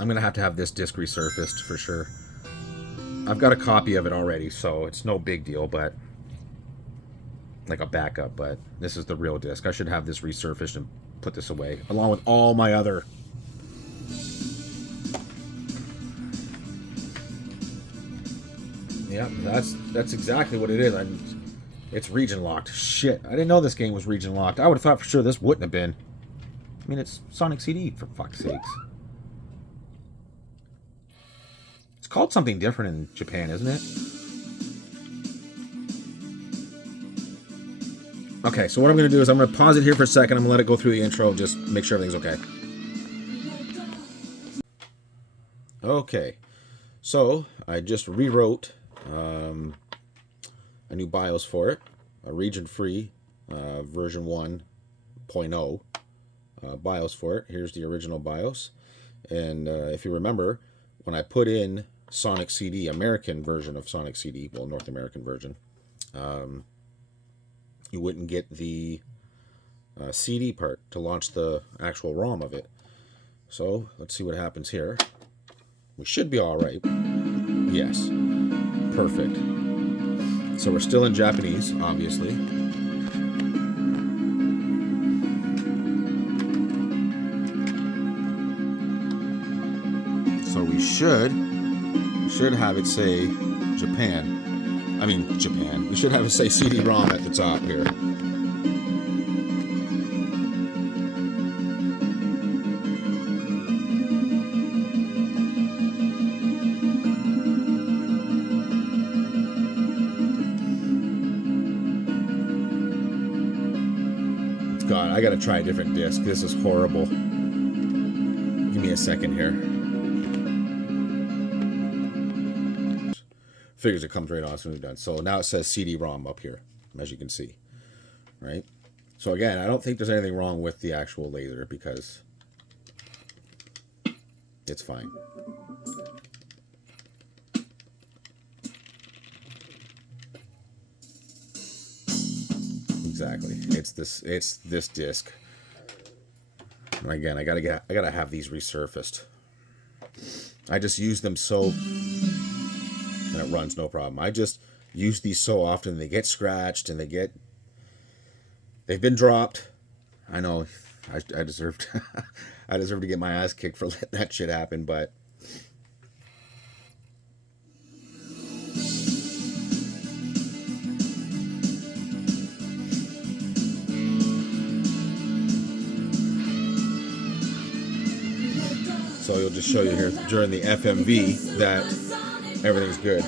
I'm gonna have to have this disc resurfaced for sure. I've got a copy of it already, so it's no big deal, but like a backup, but this is the real disc. I should have this resurfaced and put this away, along with all my other... Yeah, that's exactly what it is. It's region locked. Shit, I didn't know this game was region locked. I would have thought for sure this wouldn't have been. I mean, it's Sonic CD, for fuck's sakes. It's called something different in Japan, isn't it? Okay, so what I'm going to do is I'm going to pause it here for a second. I'm going to let it go through the intro, just make sure everything's okay. Okay, so I just rewrote a new BIOS for it, a region-free version 1.0 BIOS for it. Here's the original BIOS, and if you remember, when I put in Sonic CD, American version of Sonic CD, well, North American version, you wouldn't get the CD part to launch the actual ROM of it. So let's see what happens here. We should be all right. Yes, perfect. So we're still in Japanese, obviously. So we should have it say Japan. I mean, Japan. We should have it say CD-ROM at the top here. God, I gotta try a different disc. This is horrible. Give me a second here. Figures it comes right on as soon as we're done. So now it says CD-ROM up here, as you can see. Right? So again, I don't think there's anything wrong with the actual laser because it's fine. Exactly. It's this disc. And again, I gotta have these resurfaced. I just use them so, and it runs no problem. I just use these so often they get scratched and they've been dropped. I know I deserved I deserve to get my ass kicked for letting that shit happen, but so you'll just show you here during the FMV that everything's good.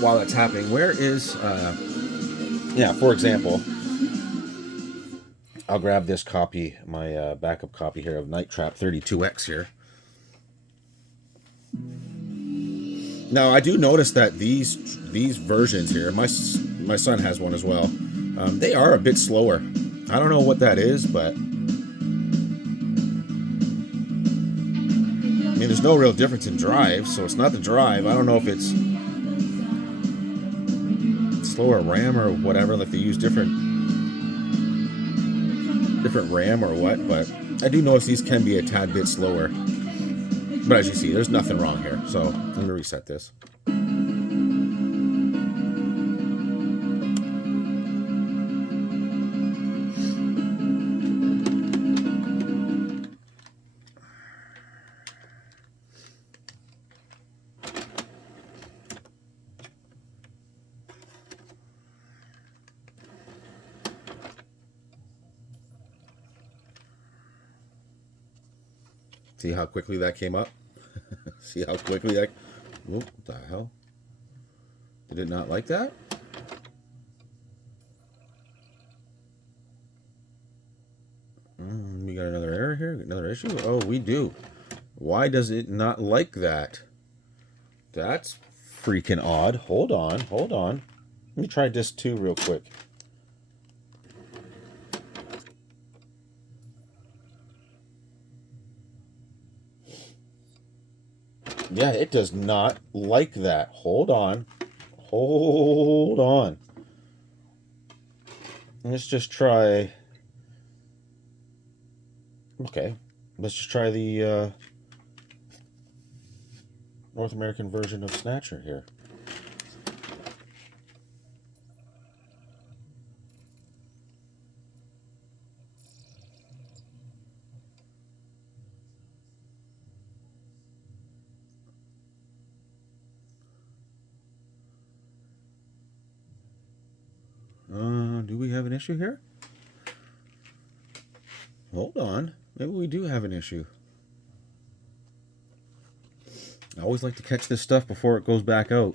While that's happening, where is, yeah, for example, I'll grab this copy, my backup copy here of Night Trap 32X here. Now, I do notice that these versions here, my son has one as well, they are a bit slower. I don't know what that is, but I mean, there's no real difference in drive, so it's not the drive. I don't know if it's slower RAM or whatever, like they use different RAM or what, but I do notice these can be a tad bit slower. But as you see, there's nothing wrong here, so I'm going to reset this. See how quickly that came up? See how quickly that... What the hell? Did it not like that? We got another error here? Another issue? Oh, we do. Why does it not like that? That's freaking odd. Hold on, hold on. Let me try disc 2 real quick. Yeah, it does not like that. Hold on. Hold on. Let's just try... Okay. Let's just try the North American version of Snatcher here. Do we have an issue here? Hold on. Maybe we do have an issue. I always like to catch this stuff before it goes back out,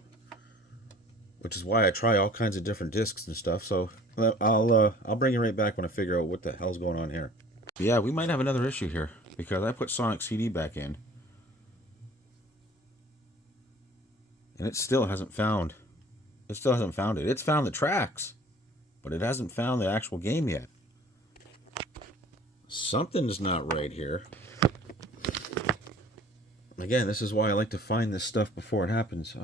which is why I try all kinds of different discs and stuff. So I'll bring you right back when I figure out what the hell's going on here. Yeah, we might have another issue here because I put MegaCD back in, and it still hasn't found. It still hasn't found it. It's found the tracks, but it hasn't found the actual game yet. Something's not right here. Again, this is why I like to find this stuff before it happens.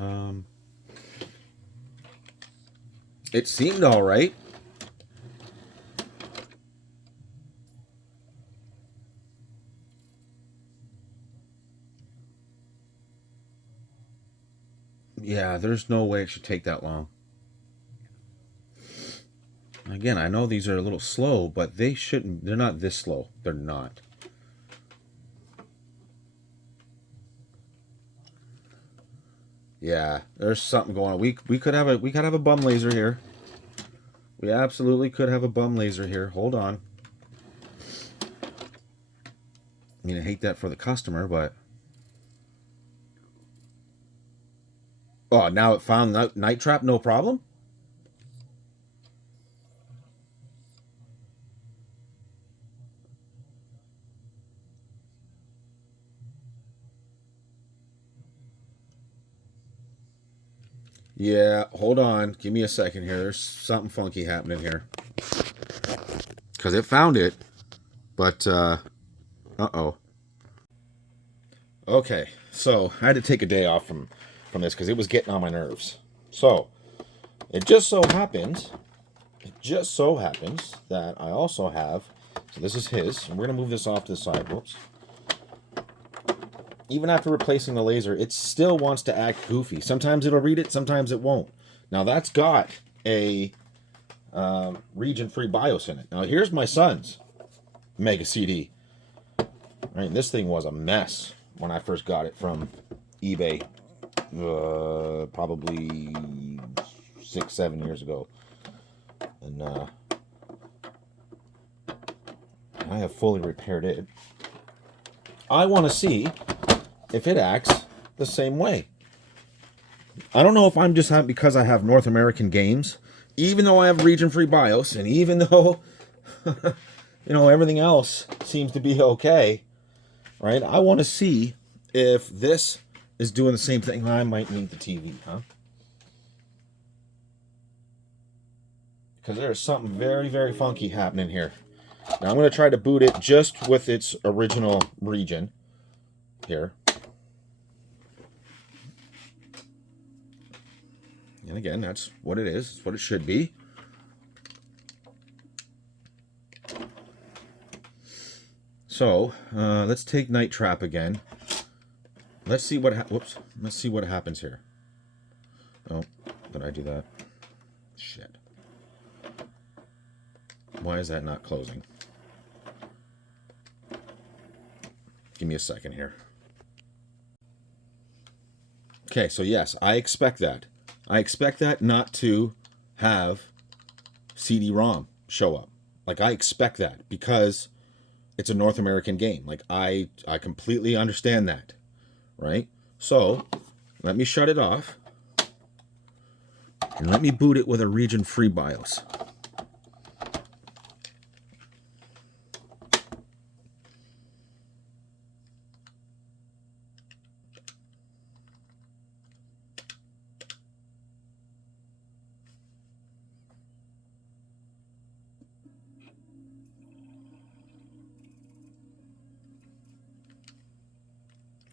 It seemed all right. Yeah, there's no way it should take that long. Again, I know these are a little slow, but they shouldn't. They're not this slow. They're not. Yeah, there's something going on. We could have a bum laser here. We absolutely could have a bum laser here. Hold on. I mean, I hate that for the customer, but... Oh, now it found night trap, no problem? Yeah, hold on. Give me a second here. There's something funky happening here. Because it found it, but, uh-oh. Okay, so I had to take a day off from this because it was getting on my nerves. So, it just so happens that I also have, so this is his, and we're going to move this off to the side. Whoops. Even after replacing the laser, it still wants to act goofy. Sometimes it'll read it, sometimes it won't. Now that's got a region-free BIOS in it. Now here's my son's MegaCD. Right, and this thing was a mess when I first got it from eBay, probably 6-7 years ago. And I have fully repaired it. I want to see if it acts the same way. I don't know if I'm just happy because I have North American games, even though I have region-free BIOS, and even though, you know, everything else seems to be okay, right? I want to see if this is doing the same thing. I might need the TV, huh? Because there's something very, very funky happening here. Now I'm going to try to boot it just with its original region here. And again, that's what it is. It's what it should be. So, let's take Night Trap again. Let's see what let's see what happens here. Oh, did I do that? Shit. Why is that not closing? Give me a second here. Okay, so yes, I expect that. I expect that not to have CD-ROM show up. Like, I expect that because it's a North American game. Like I completely understand that, right? So let me shut it off and let me boot it with a region-free BIOS.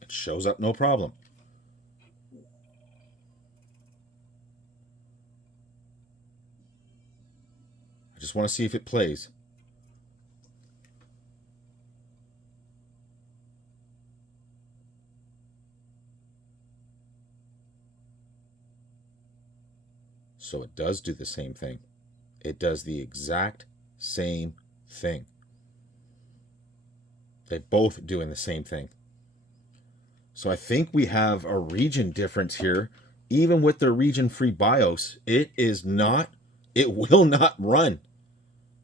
It shows up no problem. I just want to see if it plays. So it does do the same thing. It does the exact same thing. They both doing the same thing. So I think we have a region difference here. Even with the region-free BIOS, it will not run.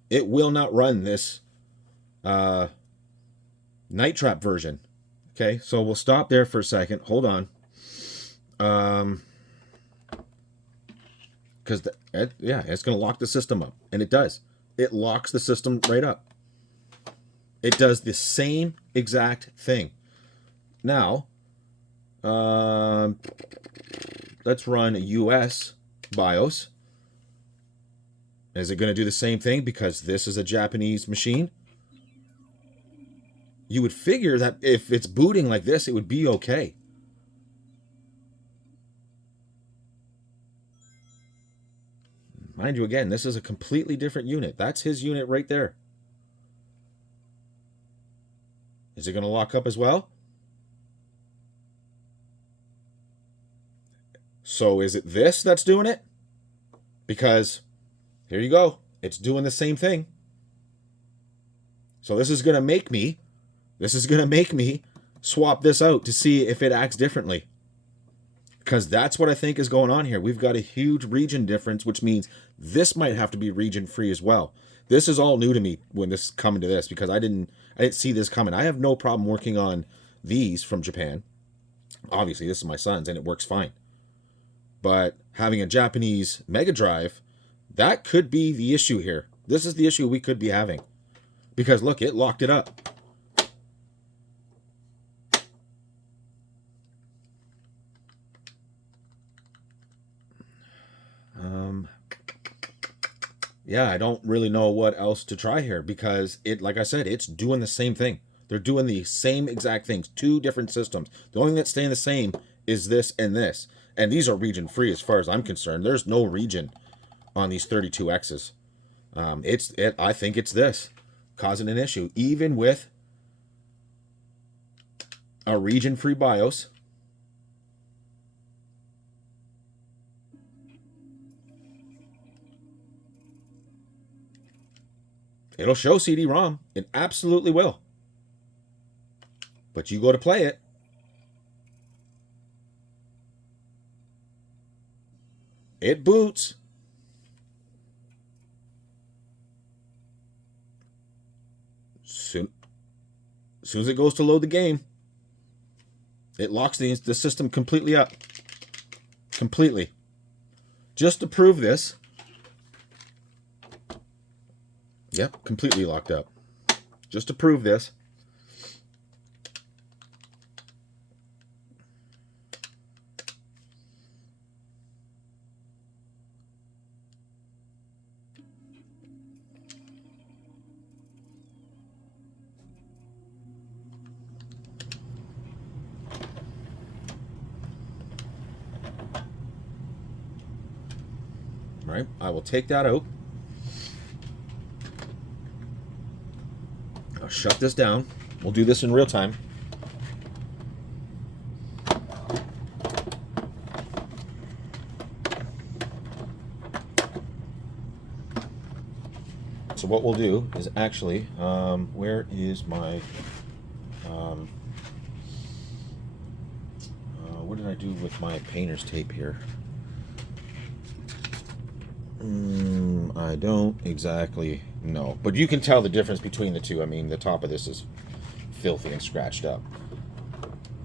It will not run this Night Trap version. Okay, so we'll stop there for a second. Hold on. Because it's going to lock the system up, and it does. It locks the system right up. It does the same exact thing. Now, let's run a US BIOS. Is it going to do the same thing because this is a Japanese machine? You would figure that if it's booting like this, it would be okay. Mind you, again, this is a completely different unit. That's his unit right there. Is it going to lock up as well? So is it this that's doing it? Because here you go. It's doing the same thing. So this is going to make me swap this out to see if it acts differently. Because that's what I think is going on here. We've got a huge region difference, which means this might have to be region free as well. This is all new to me when this coming to this, because I didn't see this coming. I have no problem working on these from Japan. Obviously, this is my son's and it works fine. But having a Japanese MegaDrive, that could be the issue here. This is the issue we could be having. Because look, it locked it up. Yeah, I don't really know what else to try here because it, like I said, it's doing the same thing. They're doing the same exact things. Two different systems. The only thing that's staying the same is this and this. And these are region free as far as I'm concerned. There's no region on these 32Xs. I think it's this causing an issue. Even with a region free BIOS, it'll show CD-ROM. It absolutely will. But you go to play it, it boots. Soon as it goes to load the game, it locks the system completely up. Completely. Just to prove this. Yep, completely locked up. Just to prove this. Right, I will take that out. I'll shut this down. We'll do this in real time. So what we'll do is actually, where is my, what did I do with my painter's tape here? I don't exactly No, but you can tell the difference between the two. I mean, the top of this is filthy and scratched up.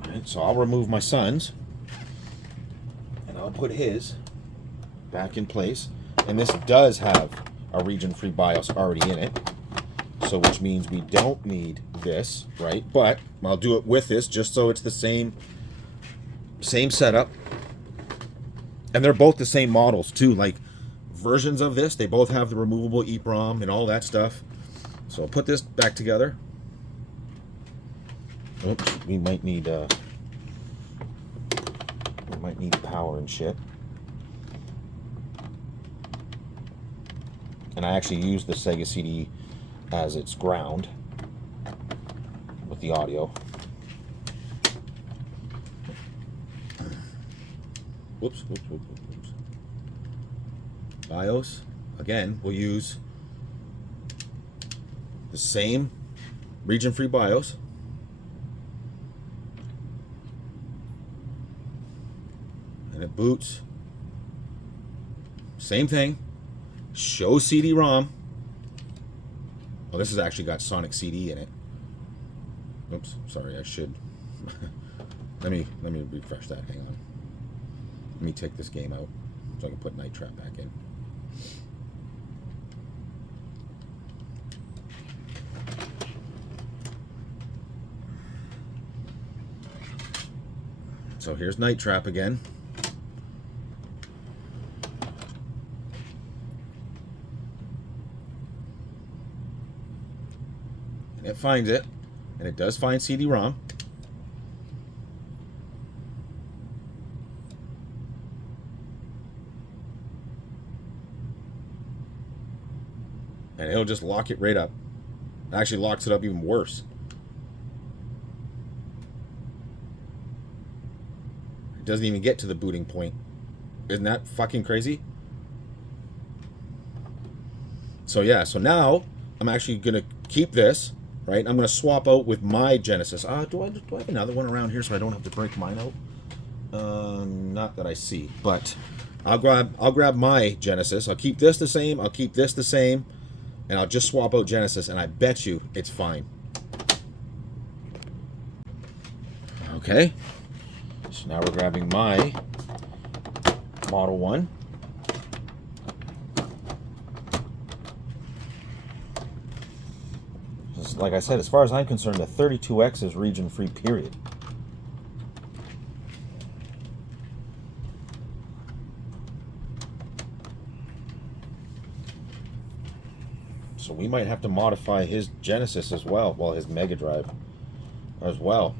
All right, so I'll remove my son's, and I'll put his back in place. And this does have a region-free BIOS already in it, so which means we don't need this, right? But I'll do it with this just so it's the same setup. And they're both the same models too, like versions of this. They both have the removable EEPROM and all that stuff. So I'll put this back together. Oops, we might need power and shit. And I actually use the MegaCD as its ground with the audio. Whoops. BIOS, again, we'll use the same region-free BIOS. And it boots. Same thing. Show CD-ROM. Oh, this has actually got Sonic CD in it. Oops, sorry, I should. let me refresh that. Hang on. Let me take this game out so I can put Night Trap back in. So here's Night Trap again. And it finds it, and it does find CD-ROM. And it'll just lock it right up. It actually locks it up even worse. It doesn't even get to the booting point. Isn't that fucking crazy? So yeah, so now I'm actually gonna keep this, right? I'm gonna swap out with my Genesis. Do I have another one around here so I don't have to break mine out? Not that I see, but I'll grab my Genesis. I'll keep this the same. I'll keep this the same. And I'll just swap out Genesis, and I bet you it's fine. Okay. So now we're grabbing my Model 1. Just like I said, as far as I'm concerned, the 32X is region-free, period. So we might have to modify his Genesis as well, well, his MegaDrive as well.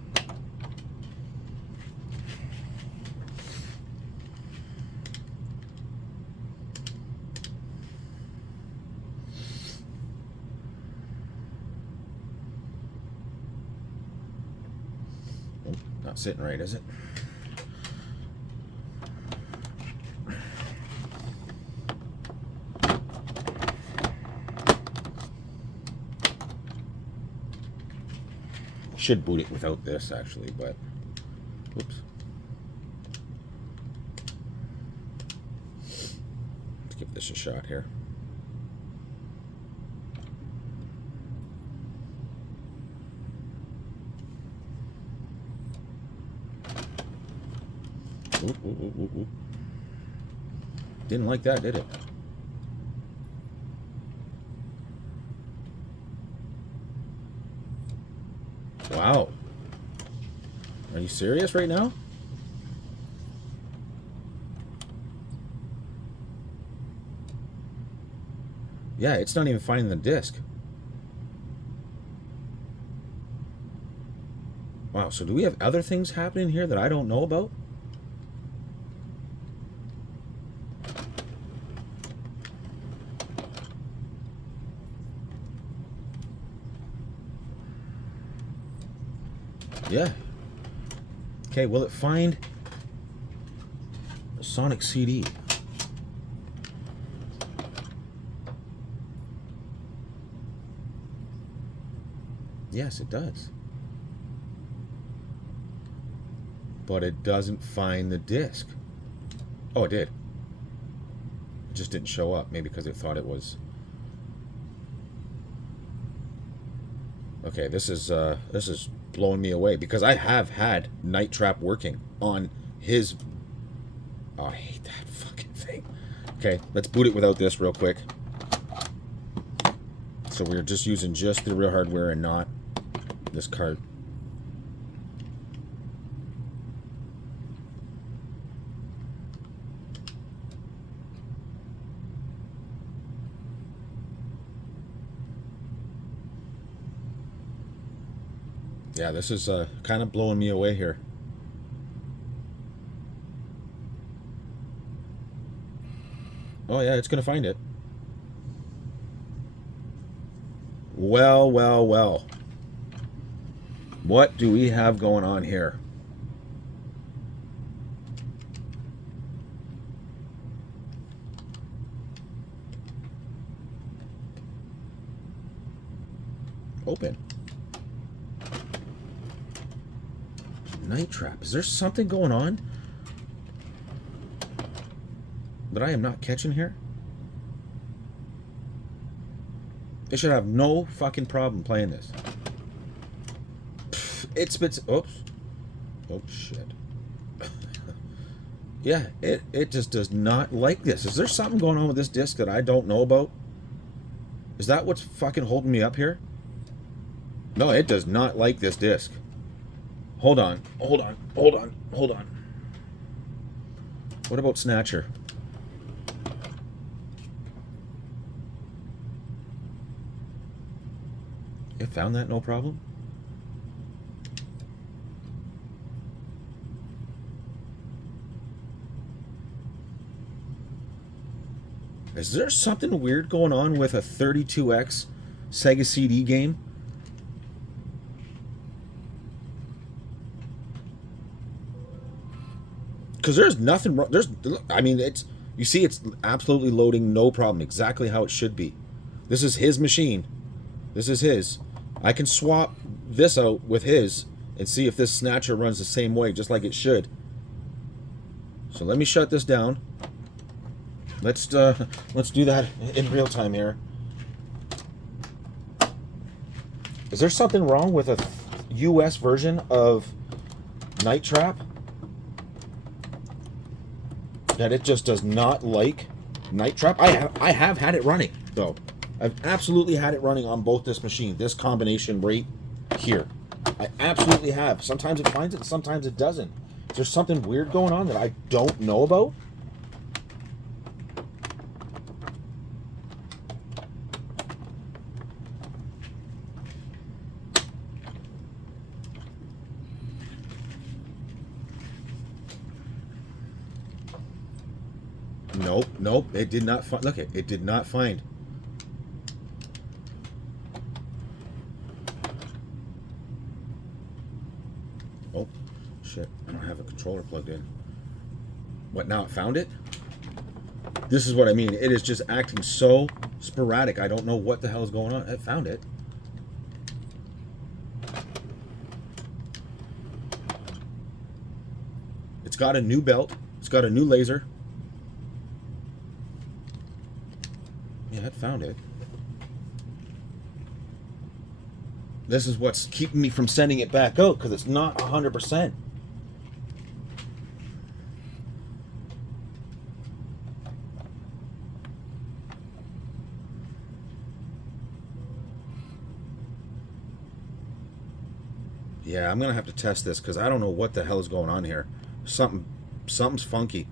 Oh, not sitting right, is it? Should boot it without this actually, but whoops. Let's give this a shot here. Ooh. Didn't like that, did it? Wow. Are you serious right now? Yeah, it's not even finding the disc. Wow, so do we have other things happening here that I don't know about? Yeah. Okay, will it find a Sonic CD? Yes, it does. But it doesn't find the disc. Oh, it did. It just didn't show up. Maybe because it thought it was... Okay, this is blowing me away because I have had Night Trap working on his. Oh, I hate that fucking thing. Okay, let's boot it without this real quick. So we're just using just the real hardware and not this card. Yeah, this is kind of blowing me away here. Oh yeah, it's gonna find it. Well, well, well. What do we have going on here? Open. Night Trap. Is there something going on that I am not catching here? It should have no fucking problem playing this. It spits. Oops. Oh shit. Yeah, it just does not like this. Is there something going on with this disc that I don't know about? Is that what's fucking holding me up here? No, it does not like this disc. Hold on. Hold on. Hold on. Hold on. What about Snatcher? It found that no problem? Is there something weird going on with a 32X Sega CD game? Because there's nothing wrong. I mean, you see it's absolutely loading, no problem, exactly how it should be. This is his machine. This is his. I can swap this out with his and see if this Snatcher runs the same way, just like it should. So let me shut this down. Let's do that in real time here. Is there something wrong with a US version of Night Trap? That it just does not like Night Trap? I have had it running, though. I've absolutely had it running on both this machine, this combination right here. I absolutely have. Sometimes it finds it, sometimes it doesn't. Is there something weird going on that I don't know about? Nope, nope, it did not find. Look, it did not find. Oh, shit, I don't have a controller plugged in. What, now it found it? This is what I mean. It is just acting so sporadic. I don't know what the hell is going on. It found it. It's got a new belt. It's got a new laser. Yeah, it found it. This is what's keeping me from sending it back out, because it's not 100%. Yeah, I'm going to have to test this, because I don't know what the hell is going on here. Something's funky.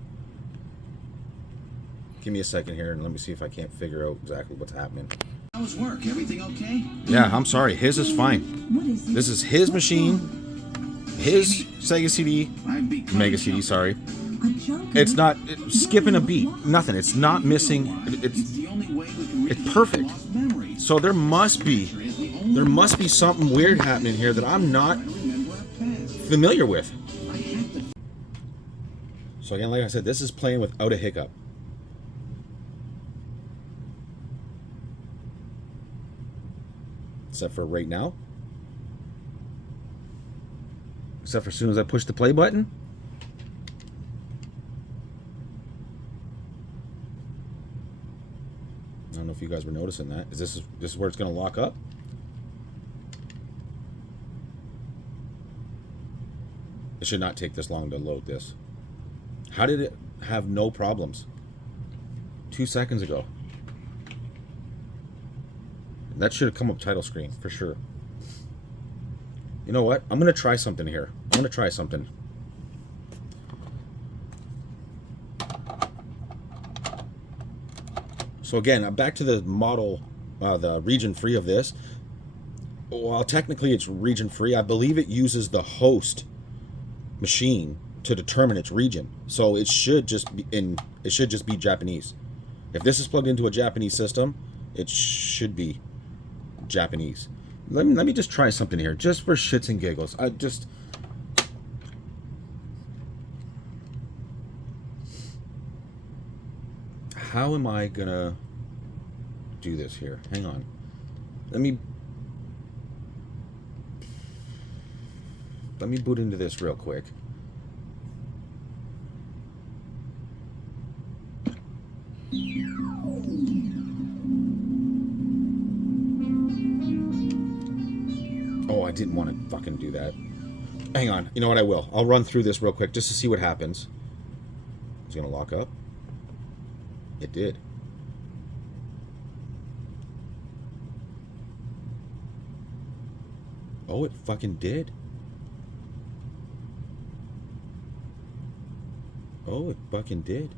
Give me a second here and let me see if I can't figure out exactly what's happening. How's work? Everything okay? Yeah, I'm sorry. His is fine. This is his machine, his Sega CD, MegaCD, sorry. It's not skipping a beat. Nothing. It's not missing. It's perfect. So there must be something weird happening here that I'm not familiar with. So again, like I said, this is playing without a hiccup. Except for right now. Except for as soon as I push the play button. I don't know if you guys were noticing that. This is where it's going to lock up? It should not take this long to load this. How did it have no problems 2 seconds ago? That should have come up title screen for sure. You know what? I'm going to try something here. I'm going to try something. So again, I'm back to the model, the region free of this. While technically it's region free, I believe it uses the host machine to determine its region. So it should just be Japanese. If this is plugged into a Japanese system, it should be Japanese. Let me just try something here, just for shits and giggles. How am I gonna do this here? Hang on. Let me boot into this real quick. Oh, I didn't want to fucking do that. Hang on. You know what? I will. I'll run through this real quick just to see what happens. It's gonna lock up. It did. Oh, it fucking did. Oh, it fucking did.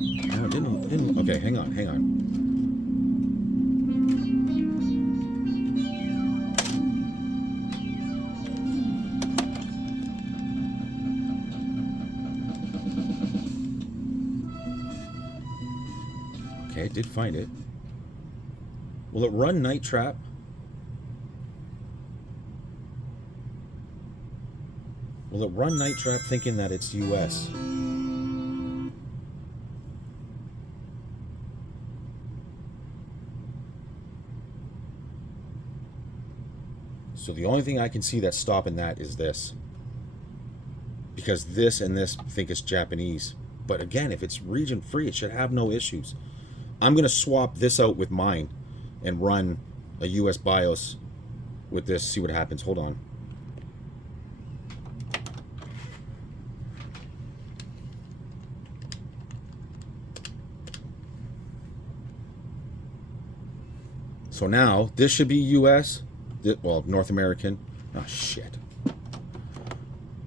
Oh, it didn't. Okay, hang on. Okay, it did find it. Will it run Night Trap? Will it run Night Trap thinking that it's US? So the only thing I can see that's stopping that is this. Because this and this think it's Japanese. But again, if it's region free, it should have no issues. I'm going to swap this out with mine and run a US BIOS with this, see what happens. Hold on. So now, this should be US. Well, North American. Oh, shit.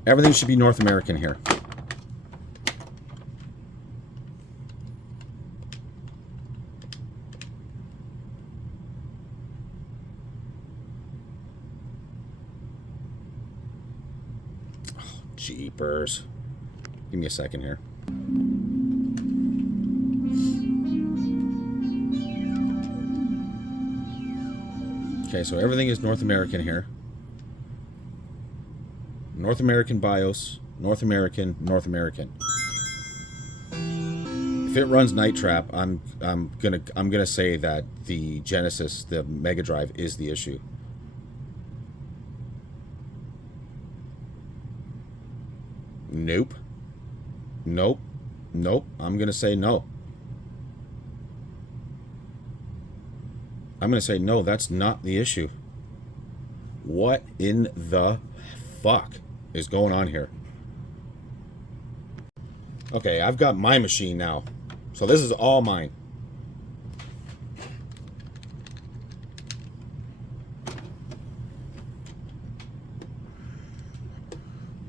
Everything should be North American here. Oh, jeepers. Give me a second here. Okay, so everything is North American here. North American BIOS, North American. If it runs Night Trap, I'm gonna say that the Genesis, the MegaDrive, is the issue. Nope. I'm gonna say no. I'm going to say, no, that's not the issue. What in the fuck is going on here? Okay, I've got my machine now. So this is all mine.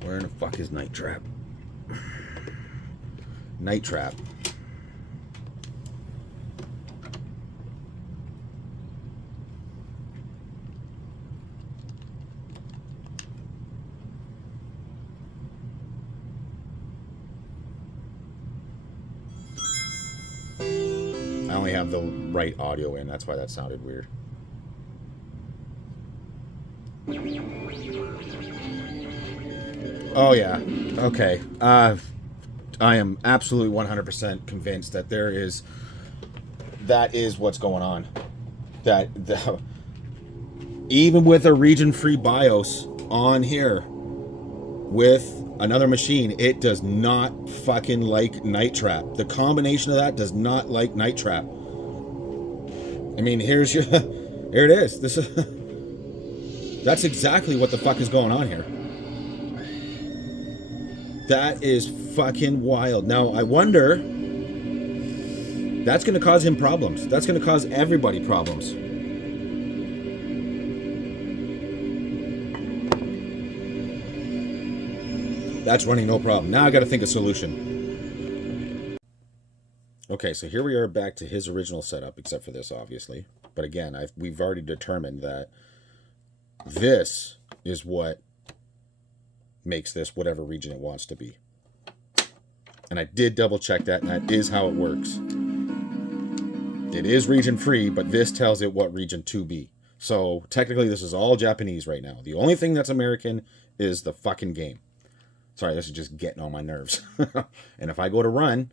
Where in the fuck is Night Trap? Night Trap. I only have the right audio in. That's why that sounded weird. Oh, yeah. Okay. I am absolutely 100% convinced that that is what's going on. Even with a region-free BIOS on here with another machine, it does not fucking like Night Trap. The combination of that does not like Night Trap. I mean, here it is. This is That's exactly what the fuck is going on here. That is fucking wild. Now, I wonder... That's going to cause him problems. That's going to cause everybody problems. That's running no problem. Now I got to think of a solution. Okay, so here we are back to his original setup, except for this, obviously. But again, we've already determined that this is what makes this whatever region it wants to be. And I did double check that, and that is how it works. It is region free, but this tells it what region to be. So technically this is all Japanese right now. The only thing that's American is the fucking game. Sorry, this is just getting on my nerves. And if I go to run,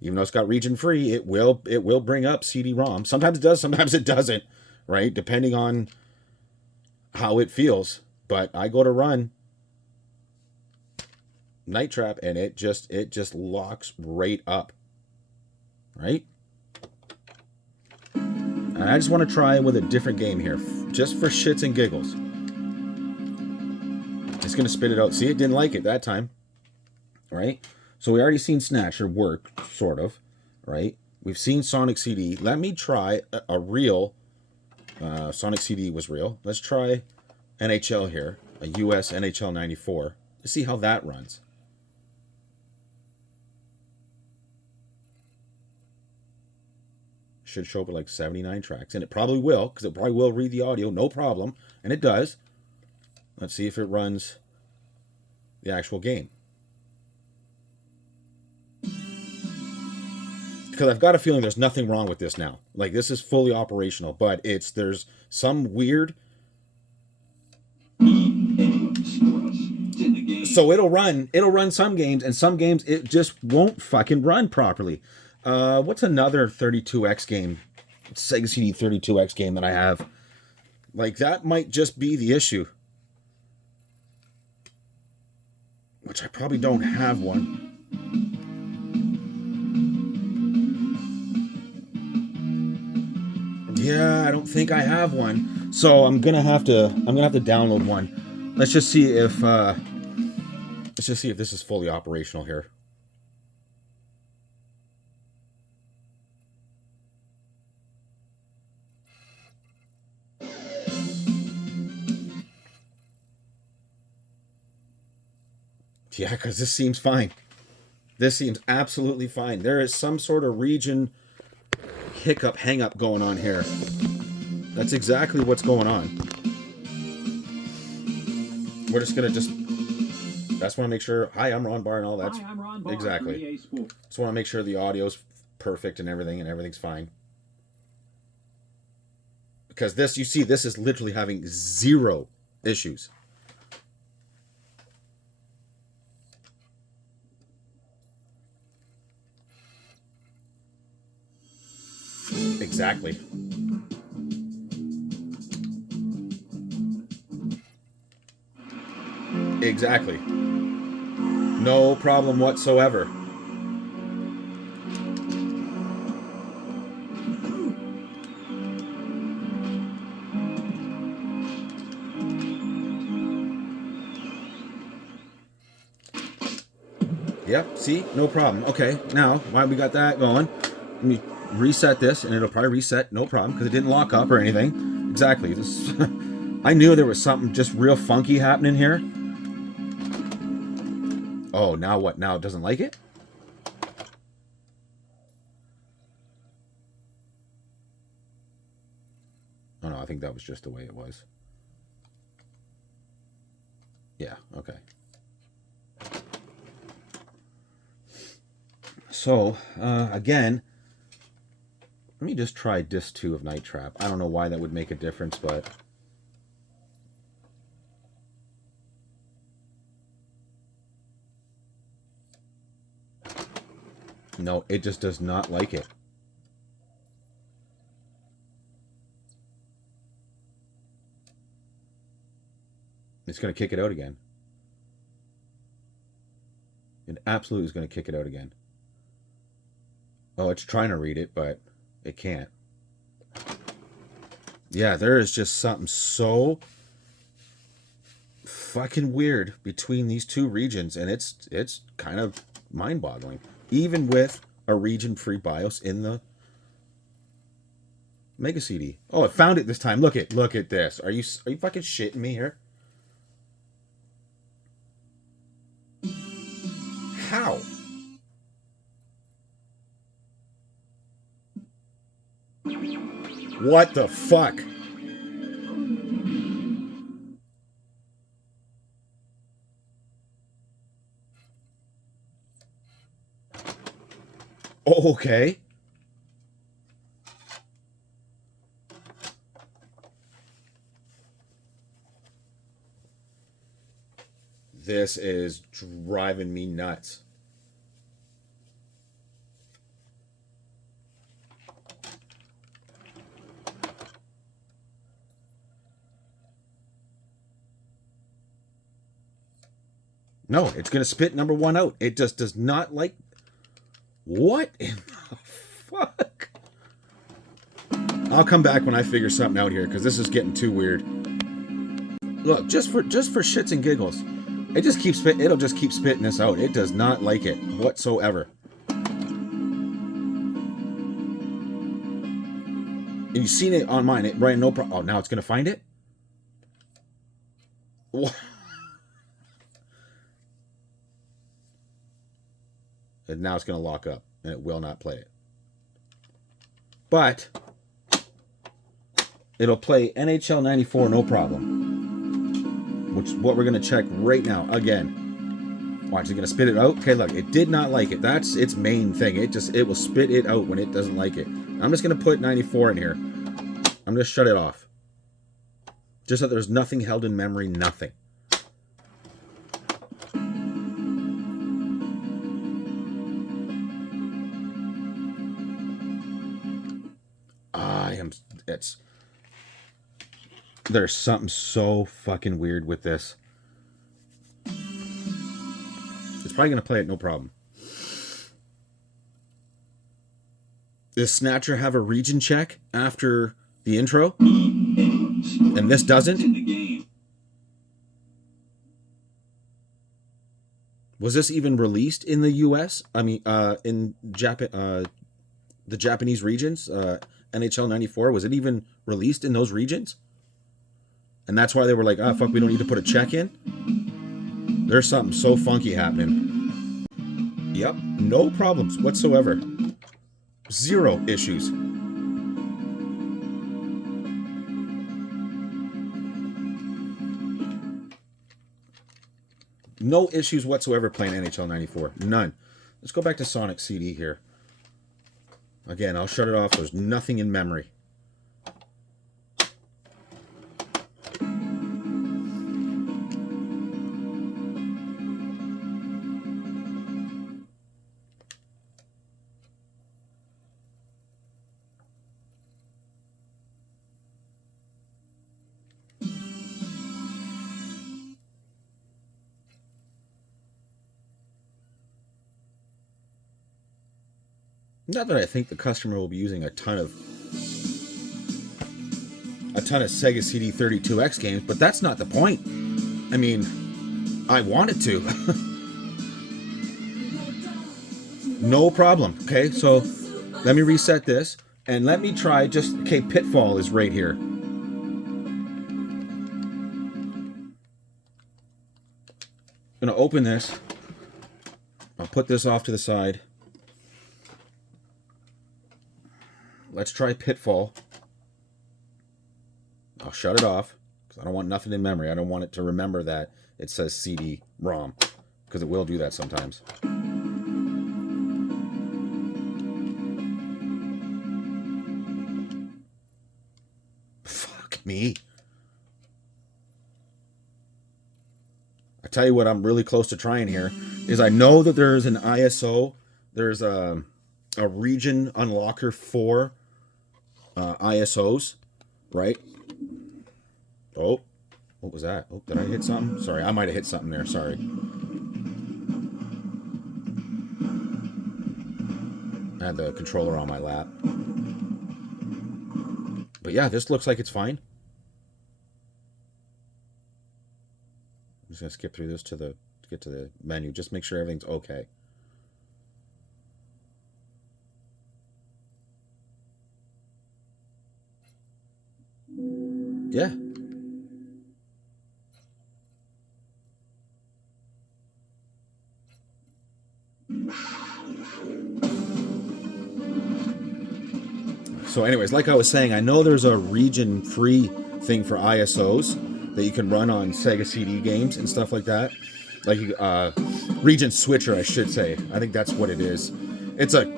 even though it's got region free, it will bring up CD-ROM. Sometimes it does, sometimes it doesn't, right? Depending on how it feels. But I go to run Night Trap and it just locks right up. Right? And I just want to try with a different game here, just for shits and giggles. It's going to spit it out. See, it didn't like it that time. Right? So we already seen Snatcher work, sort of. Right? We've seen Sonic CD. Let me try a real... Sonic CD was real. Let's try NHL here. A US NHL 94. Let's see how that runs. Should show up at like 79 tracks. And it probably will, because it probably will read the audio, no problem. And it does. Let's see if it runs the actual game. Because I've got a feeling there's nothing wrong with this now. Like, this is fully operational, but there's some weird... So it'll run some games, and some games it just won't fucking run properly. What's another 32X game? Sega CD 32X game that I have. Like, that might just be the issue. Which I probably don't have one. Yeah, I don't think I have one. So I'm gonna have to download one. Let's just see if this is fully operational here. Yeah, because this seems fine. This seems absolutely fine. There is some sort of region hiccup, hang-up going on here. That's exactly what's going on. We're just going to just want to make sure... Hi, I'm Ron Barr and all that. Hi, I'm Ron Barr. Exactly. Just want to make sure the audio's perfect and everything's fine. Because this, you see, this is literally having zero issues. Exactly. Exactly. No problem whatsoever. Yep, see? No problem. Okay, now, while we got that going, let me reset this, and it'll probably reset, no problem, because it didn't lock up or anything. Exactly. This, I knew there was something just real funky happening here. Oh, now what? Now it doesn't like it? Oh, no, I think that was just the way it was. Yeah, okay. So, again, let me just try disc 2 of Night Trap. I don't know why that would make a difference, but... No, it just does not like it. It's going to kick it out again. It absolutely is going to kick it out again. Oh, it's trying to read it, but it can't. Yeah, there is just something so fucking weird between these two regions, and it's kind of mind-boggling. Even with a region-free BIOS in the MegaCD. Oh, I found it this time. Look at this. Are you fucking shitting me here? How? What the fuck? Oh, okay. This is driving me nuts. No, it's going to spit number one out. It just does not like... What in the fuck? I'll come back when I figure something out here, because this is getting too weird. Look, just for shits and giggles, it just keeps spit. It'll just keep spitting this out. It does not like it whatsoever. And you've seen it on mine. It right, no problem. Oh, now it's gonna find it. What? And now it's gonna lock up, and it will not play it. But it'll play NHL 94, no problem. Which is what we're going to check right now. Again. Watch, it's going to spit it out. Okay, look, it did not like it. That's its main thing. It will spit it out when it doesn't like it. I'm just going to put 94 in here. I'm going to shut it off. Just so there's nothing held in memory, nothing. There's something so fucking weird with this. It's probably going to play it, no problem. Does Snatcher have a region check after the intro? And this doesn't? Was this even released in the US? I mean, in Japan, the Japanese regions? NHL 94, was it even released in those regions? And that's why they were like, fuck, we don't need to put a check in? There's something so funky happening. Yep, no problems whatsoever. Zero issues. No issues whatsoever playing NHL 94. None. Let's go back to Sonic CD here. Again, I'll shut it off. There's nothing in memory. Not that I think the customer will be using a ton of Sega CD 32X games, but that's not the point. I mean, I want it to. No problem. Okay, so let me reset this and let me try just, okay, Pitfall is right here. I'm gonna open this. I'll put this off to the side. Let's try Pitfall. I'll shut it off because I don't want nothing in memory. I don't want it to remember that it says CD-ROM because it will do that sometimes. Fuck me. I tell you what I'm really close to trying here is I know that there's an ISO. There's a region unlocker for ISOs, right? Oh, what was that? Oh, did I hit something? Sorry, I might have hit something there. Sorry. I had the controller on my lap. But yeah, this looks like it's fine. just gonna skip through this to get to the menu. Just make sure everything's okay. Yeah. So anyways, like I was saying, I know there's a region-free thing for ISOs that you can run on Sega CD games and stuff like that. Like region switcher, I should say. I think that's what it is. It's an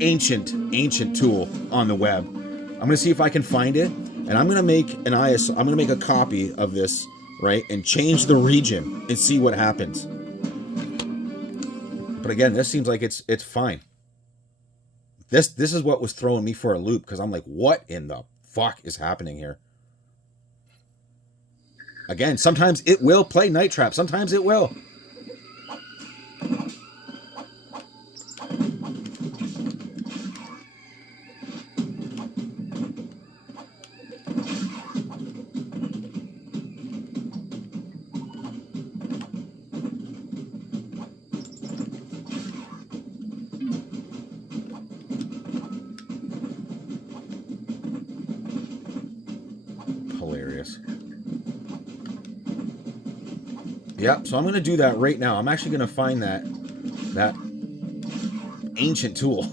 ancient tool on the web. I'm gonna see if I can find it, and I'm gonna make an ISO. I'm gonna make a copy of this, right, and change the region and see what happens. But again, this seems like it's fine. This is what was throwing me for a loop, because I'm like, what in the fuck is happening here? Again, sometimes it will play Night Trap. Sometimes it will. Hilarious. Yep, so I'm going to do that right now. I'm actually going to find that ancient tool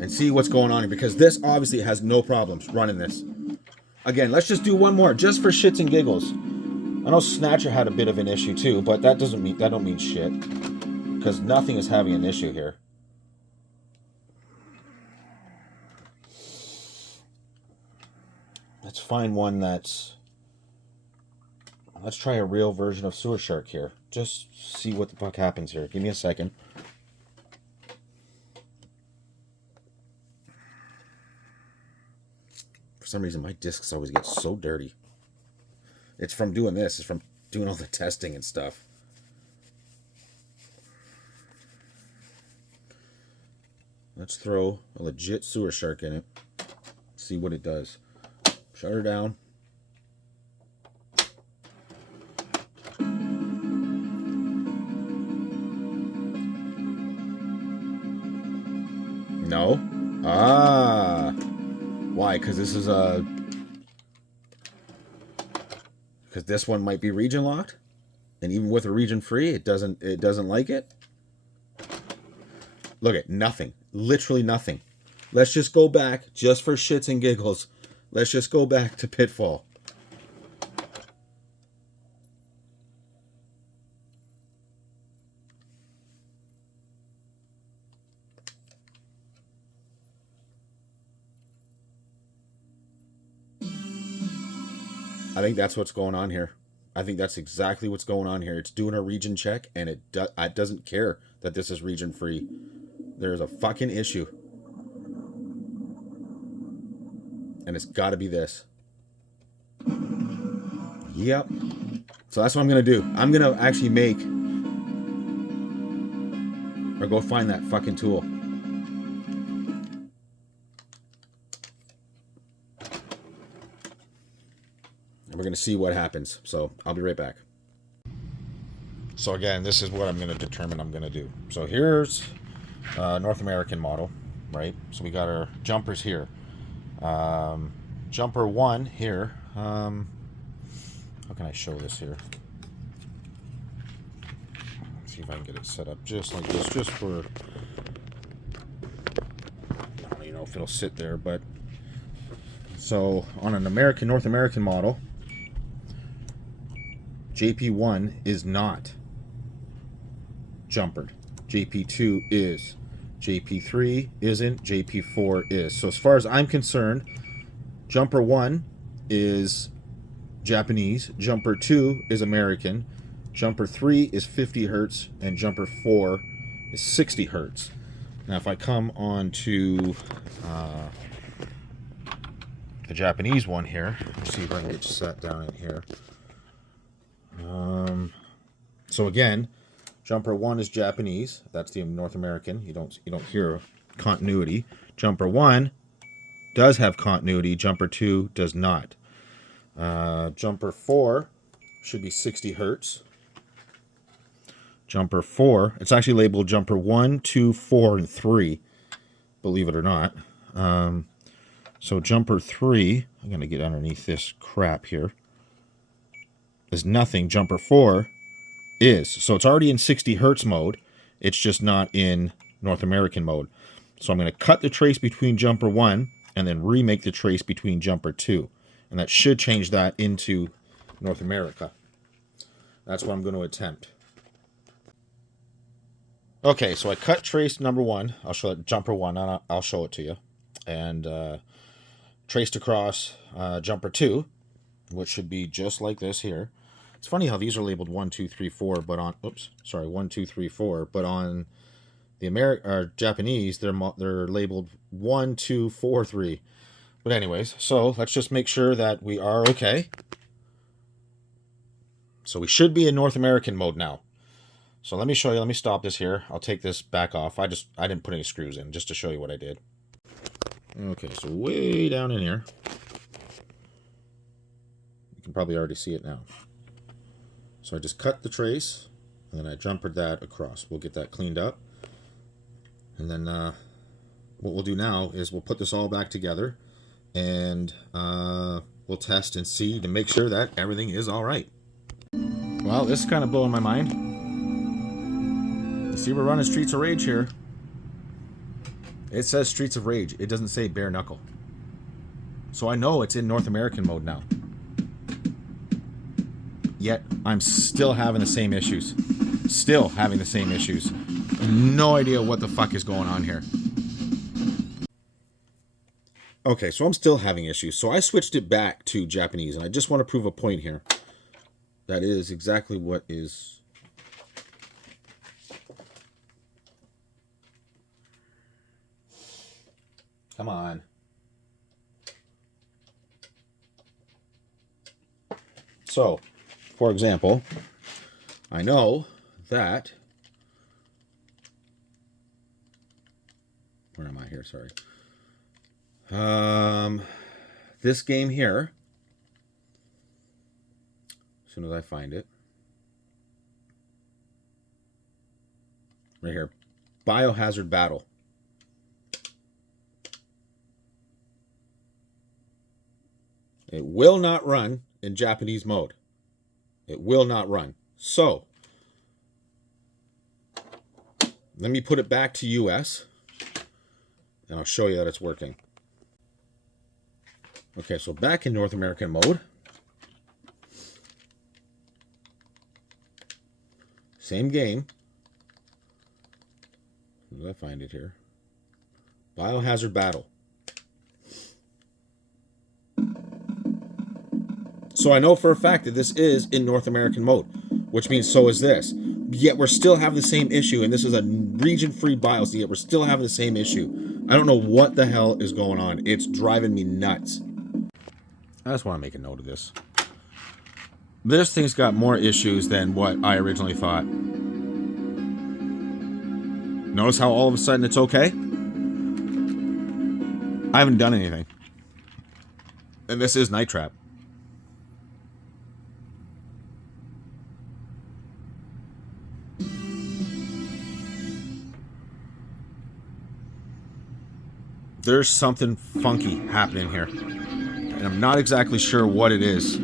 and see what's going on here, because this obviously has no problems running this. Again, let's just do one more, just for shits and giggles. I know Snatcher had a bit of an issue too, but that don't mean shit, because nothing is having an issue here. Let's find one that's... Let's try a real version of Sewer Shark here. Just see what the fuck happens here. Give me a second. For some reason, my discs always get so dirty. It's from doing this. It's from doing all the testing and stuff. Let's throw a legit Sewer Shark in it. See what it does. Shut her down. No. Ah. Why? Because this is a... Because this one might be region locked, and even with a region free, it doesn't like it. Look at nothing. Literally nothing. Let's just go back, just for shits and giggles. Let's just go back to Pitfall. I think that's what's going on here. I think that's exactly what's going on here. It's doing a region check, and it doesn't care that this is region free. There's a fucking issue. And it's got to be this. Yep. So that's what I'm going to do. I'm going to actually make... Or go find that fucking tool. We're going to see what happens. So I'll be right back. So again, this is what I'm going to determine I'm going to do. So here's North American model, right? So we got our jumpers here. Jumper 1 here. How can I show this here? Let's see if I can get it set up just like this, just for... I don't even know if it'll sit there, but... So on an North American model, JP1 is not jumpered. JP2 is. JP3 isn't. JP4 is. So as far as I'm concerned, jumper 1 is Japanese. Jumper 2 is American. Jumper 3 is 50 hertz. And jumper 4 is 60 hertz. Now if I come on to the Japanese one here, let's see if I can get set down in here. So again, jumper 1 is Japanese. That's the North American. You don't hear continuity. Jumper 1 does have continuity. Jumper 2 does not. Jumper 4 should be 60 hertz. Jumper 4, it's actually labeled jumper 1, 2, 4, and 3, believe it or not. So jumper 3, I'm going to get underneath this crap here, is nothing. Jumper 4 is. So it's already in 60 hertz mode. It's just not in North American mode. So I'm going to cut the trace between jumper 1 and then remake the trace between jumper 2. And that should change that into North America. That's what I'm going to attempt. Okay, so I cut trace number 1. I'll show it, jumper 1. I'll show it to you. And traced across jumper 2, which should be just like this here. It's funny how these are labeled 1, 2, 3, 4, but on 1, 2, 3, 4, but on the Japanese they're labeled 1, 2, 4, 3. But anyways, so let's just make sure that we are okay. So we should be in North American mode now. So let me show you. Let me stop this here. I'll take this back off. I didn't put any screws in just to show you what I did. Okay, so way down in here. You can probably already see it now. So I just cut the trace, and then I jumpered that across. We'll get that cleaned up. And then what we'll do now is we'll put this all back together, and we'll test and see to make sure that everything is all right. Well, this is kind of blowing my mind. You see, we're running Streets of Rage here. It says Streets of Rage. It doesn't say bare knuckle. So I know it's in North American mode now. Yet I'm still having the same issues. Still having the same issues. No idea what the fuck is going on here. Okay, so I'm still having issues. So I switched it back to Japanese, and I just want to prove a point here. That is exactly what is... Come on. So, for example, I know that... Where am I here? Sorry. This game here, as soon as I find it, right here, Biohazard Battle. It will not run in Japanese mode. It will not run. So, let me put it back to US, and I'll show you that it's working. Okay, so back in North American mode. Same game. Where did I find it here? Biohazard Battle. So I know for a fact that this is in North American mode, which means so is this. Yet we're still having the same issue, and this is a region-free BIOS, yet we're still having the same issue. I don't know what the hell is going on. It's driving me nuts. I just want to make a note of this. This thing's got more issues than what I originally thought. Notice how all of a sudden it's okay? I haven't done anything. And this is Night Trap. There's something funky happening here. And I'm not exactly sure what it is.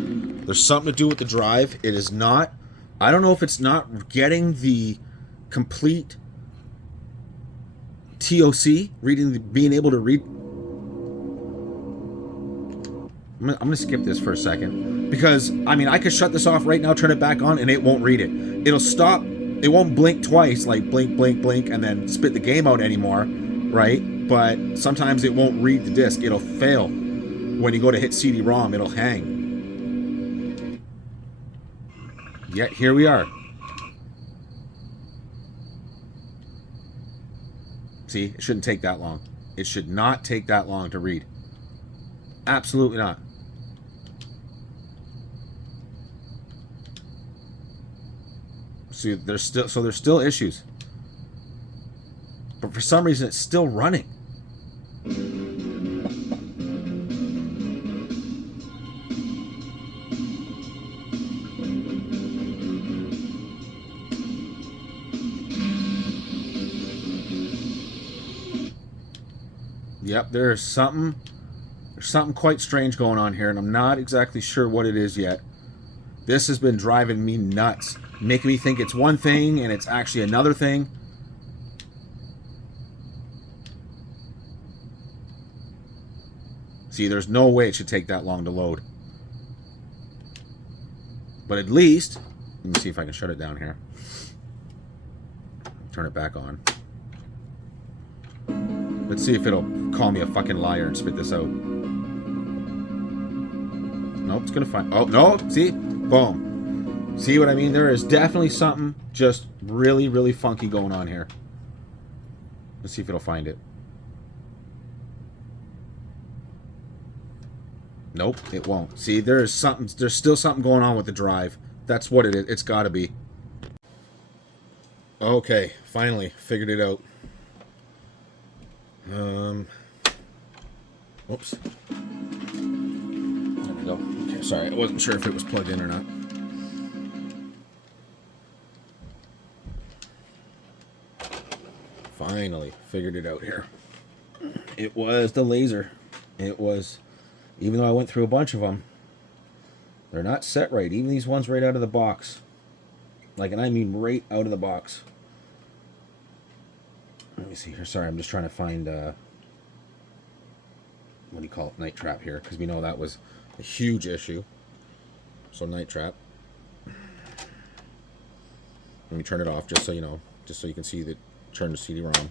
There's something to do with the drive. It is not... I don't know if it's not getting the complete TOC, being able to read... I'm going to skip this for a second. Because, I mean, I could shut this off right now, turn it back on, and it won't read it. It'll stop. It won't blink twice, like blink, blink, blink, and then spit the game out anymore, right? But sometimes it won't read the disc. It'll fail. When you go to hit CD-ROM, it'll hang. Yet here we are. See, it shouldn't take that long. It should not take that long to read. Absolutely not. See, there's still issues. But for some reason, it's still running. Yep, there's something quite strange going on here, and I'm not exactly sure what it is yet. This has been driving me nuts, making me think it's one thing and it's actually another thing. See, there's no way it should take that long to load. But at least, let me see if I can shut it down here. Turn it back on. Let's see if it'll call me a fucking liar and spit this out. Nope, it's gonna find... Oh, no! See? Boom. See what I mean? There is definitely something just really, really funky going on here. Let's see if it'll find it. Nope, it won't. See, there's still something going on with the drive. That's what it is. It's gotta be. Okay, finally figured it out. Oops. There we go. Okay, sorry, I wasn't sure if it was plugged in or not. Finally figured it out here. It was the laser. It was, even though I went through a bunch of them, they're not set right. Even these ones right out of the box. Like, and I mean right out of the box. Let me see here. Sorry, I'm just trying to find, what do you call it? Night trap here. Because we know that was a huge issue. So, night trap. Let me turn it off just so you know. Just so you can see that turn the CD-ROM.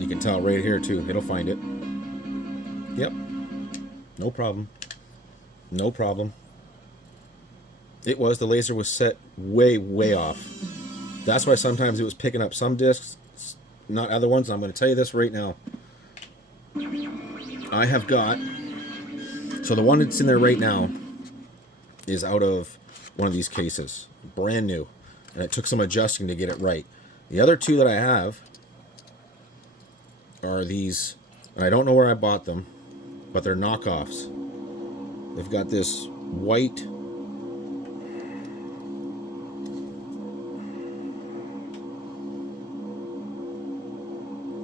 You can tell right here too. It'll find it. Yep. No problem. No problem. It was. The laser was set way, way off. That's why sometimes it was picking up some discs, not other ones. I'm going to tell you this right now. I have got... So the one that's in there right now is out of one of these cases. Brand new. And it took some adjusting to get it right. The other two that I have are these, and I don't know where I bought them, but they're knockoffs. They've got this white,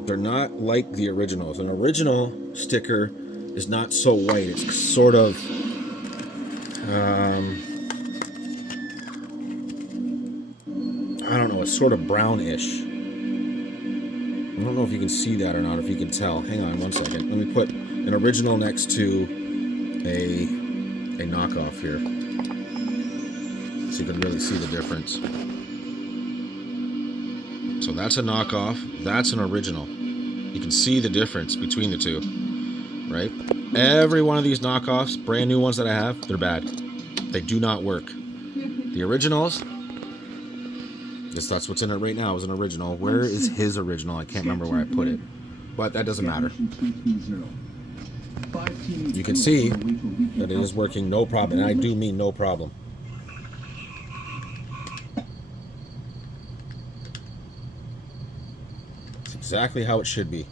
they're not like the originals. An original sticker is not so white. It's sort of I don't know, it's sort of brownish. I don't know if you can see that or not, if you can tell. Hang on one second. Let me put an original next to a knockoff here, so you can really see the difference. So that's a knockoff, that's an original. You can see the difference between the two, right? Every one of these knockoffs, brand new ones that I have, they're bad. They do not work. The originals, that's what's in it right now, is an original. Where is his original? I can't remember where I put it, but that doesn't matter. You can see that it is working no problem, and I do mean no problem. It's exactly how it should be,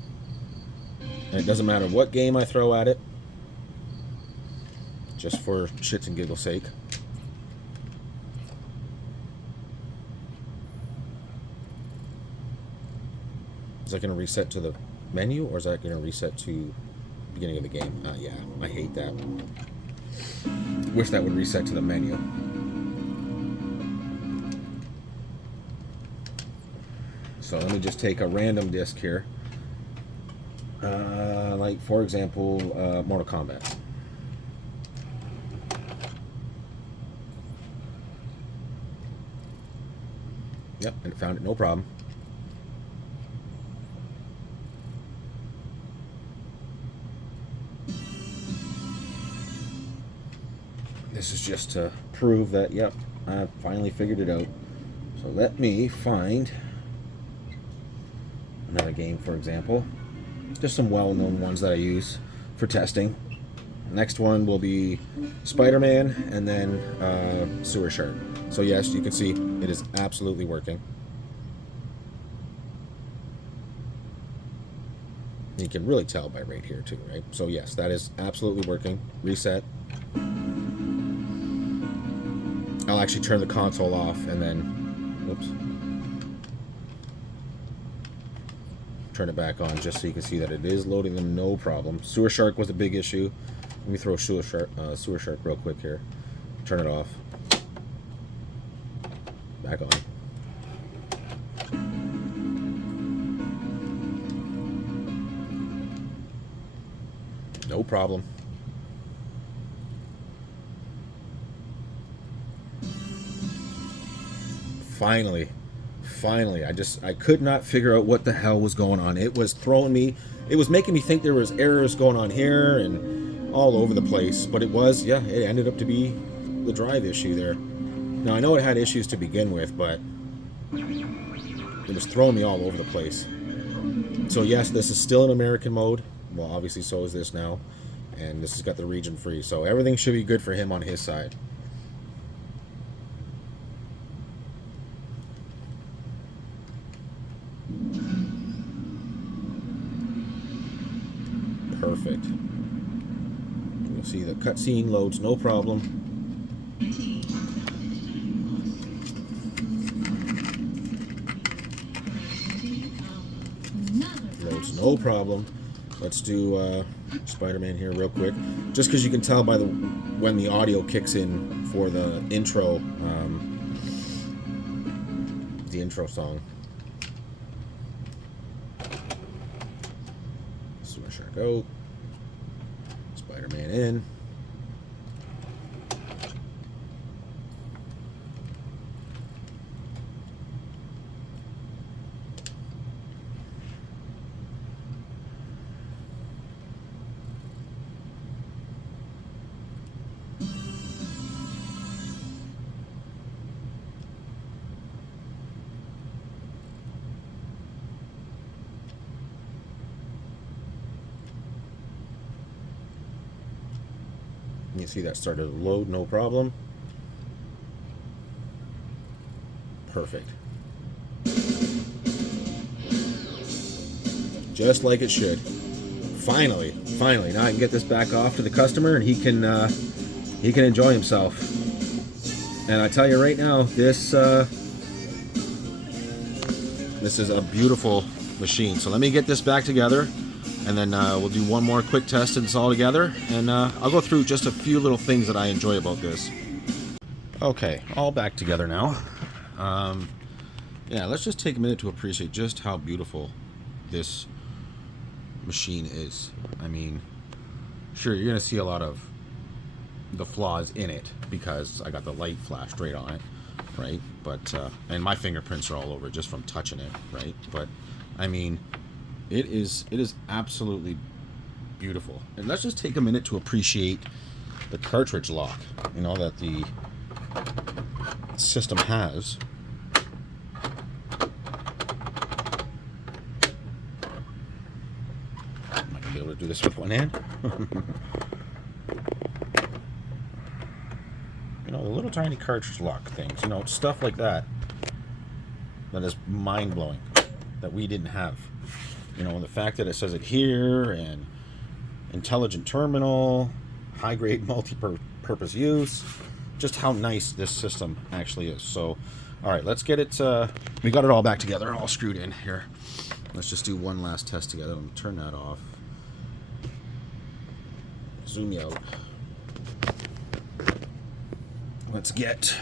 and it doesn't matter what game I throw at it, just for shits and giggles sake. Is that going to reset to the menu, or is that going to reset to the beginning of the game? Yeah, I hate that. Wish that would reset to the menu. So let me just take a random disc here. Like, for example, Mortal Kombat. Yep, and it found it, no problem. This is just to prove that, yep, I finally figured it out. So let me find another game, for example. Just some well-known ones that I use for testing. Next one will be Spider-Man, and then Sewer Shark. So yes, you can see it is absolutely working. You can really tell by right here too, right? So yes, that is absolutely working. Reset. I'll actually turn the console off and then, oops, turn it back on just so you can see that it is loading them, no problem. Sewer Shark was a big issue. Let me throw Sewer Shark real quick here. Turn it off. Back on. No problem. Finally, I could not figure out what the hell was going on. It was throwing me, it was making me think there was errors going on here and all over the place, but it was, yeah, it ended up to be the drive issue there. Now I know it had issues to begin with, but it was throwing me all over the place. So yes, this is still in American mode. Well, obviously so is this now, and this has got the region free, so everything should be good for him on his side. Perfect. You'll see the cutscene loads no problem. Loads no problem. Let's do Spider-Man here real quick, just because you can tell by the when the audio kicks in for the intro song. Sewer Shark out. Spider-Man in. You see that started to load, no problem. Perfect. Just like it should. Finally. Now I can get this back off to the customer and he can enjoy himself. And I tell you right now, this is a beautiful machine. So let me get this back together. And then we'll do one more quick test and it's all together. And I'll go through just a few little things that I enjoy about this. Okay, all back together now. Yeah, let's just take a minute to appreciate just how beautiful this machine is. I mean, sure, you're going to see a lot of the flaws in it because I got the light flashed right on it, right? But, and my fingerprints are all over it just from touching it, right? But, I mean... It is absolutely beautiful. And let's just take a minute to appreciate the cartridge lock, you know, that the system has. Am I going to be able to do this with one hand? You know, the little tiny cartridge lock things, you know, stuff like that. That is mind-blowing that we didn't have. You know, the fact that it says it here, and intelligent terminal, high-grade multi-purpose use, just how nice this system actually is. So, all right, let's get it, we got it all back together, all screwed in here. Let's just do one last test together. Let me turn that off. Zoom you out. Let's get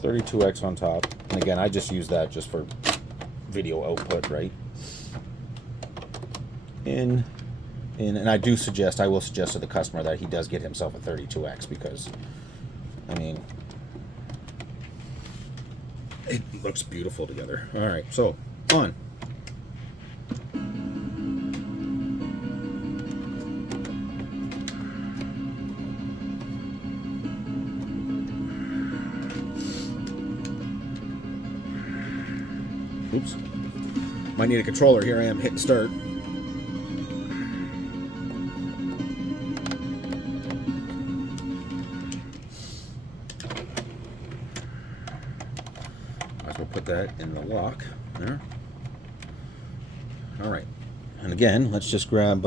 32X on top. And again, I just use that just for video output, right? And I will suggest to the customer that he does get himself a 32X because, I mean, it looks beautiful together. All right, so on. Oops. Might need a controller. Here I am hitting start. Might as well put that in the lock there. Alright. And again, let's just grab,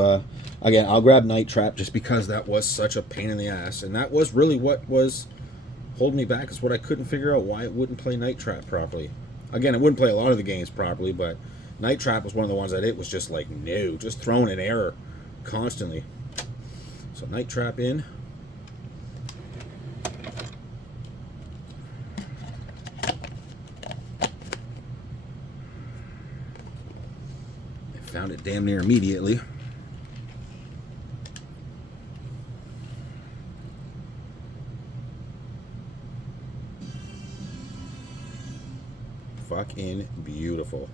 again, I'll grab Night Trap just because that was such a pain in the ass. And that was really what was holding me back, is what I couldn't figure out, why it wouldn't play Night Trap properly. Again, it wouldn't play a lot of the games properly, but Night Trap was one of the ones that it was just like, no, just throwing an error constantly. So Night Trap in. I found it damn near immediately. Fucking beautiful.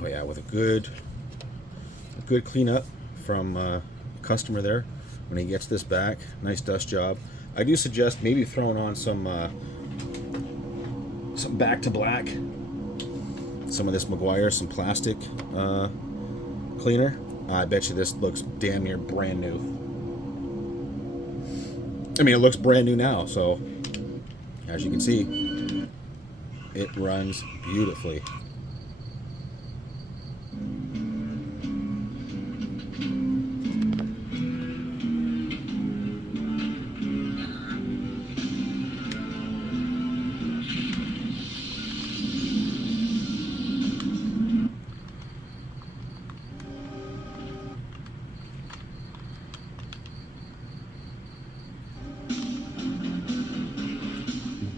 Oh yeah, with a good cleanup from customer there when he gets this back. Nice dust job. I do suggest maybe throwing on some back to black, some of this Meguiar, some plastic cleaner. I bet you this looks damn near brand new. I mean, it looks brand new now, so as you can see, it runs beautifully.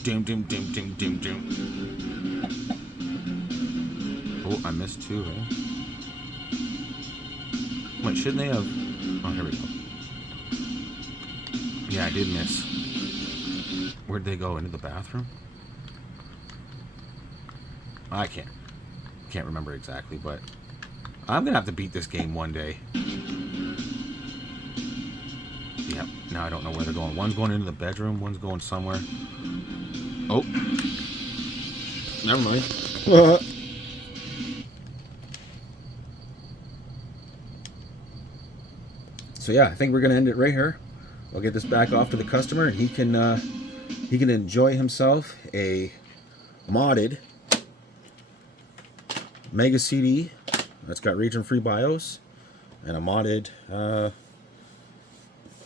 Doom, doom, doom, doom, doom, doom. Oh, I missed two, eh? Wait, shouldn't they have... Oh, here we go. Yeah, I did miss. Where'd they go? Into the bathroom? I can't remember exactly, but I'm gonna have to beat this game one day. Yep, now I don't know where they're going. One's going into the bedroom, one's going somewhere. Oh. Never mind. So yeah, I think we're gonna end it right here. I'll get this back off to the customer, and he can enjoy himself a modded MegaCD that's got region-free BIOS and a modded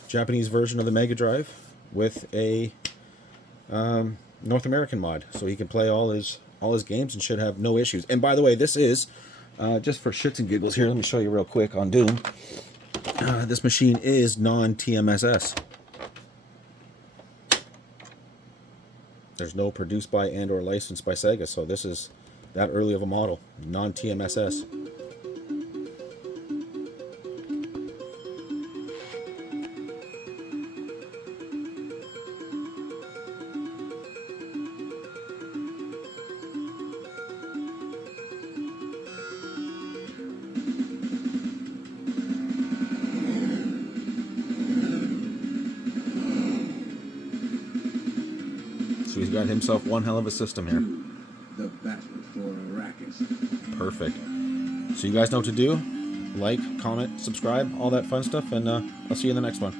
Japanese version of the MegaDrive with a North American mod, so he can play all his games and should have no issues. And by the way, this is just for shits and giggles here. Let me show you real quick on Doom. This machine is non-TMSS. There's no produced by and or licensed by Sega, so this is that early of a model, non-TMSS. So he's got himself one hell of a system here. The battle for Arrakis. Perfect. So you guys know what to do. Like, comment, subscribe, all that fun stuff, and I'll see you in the next one.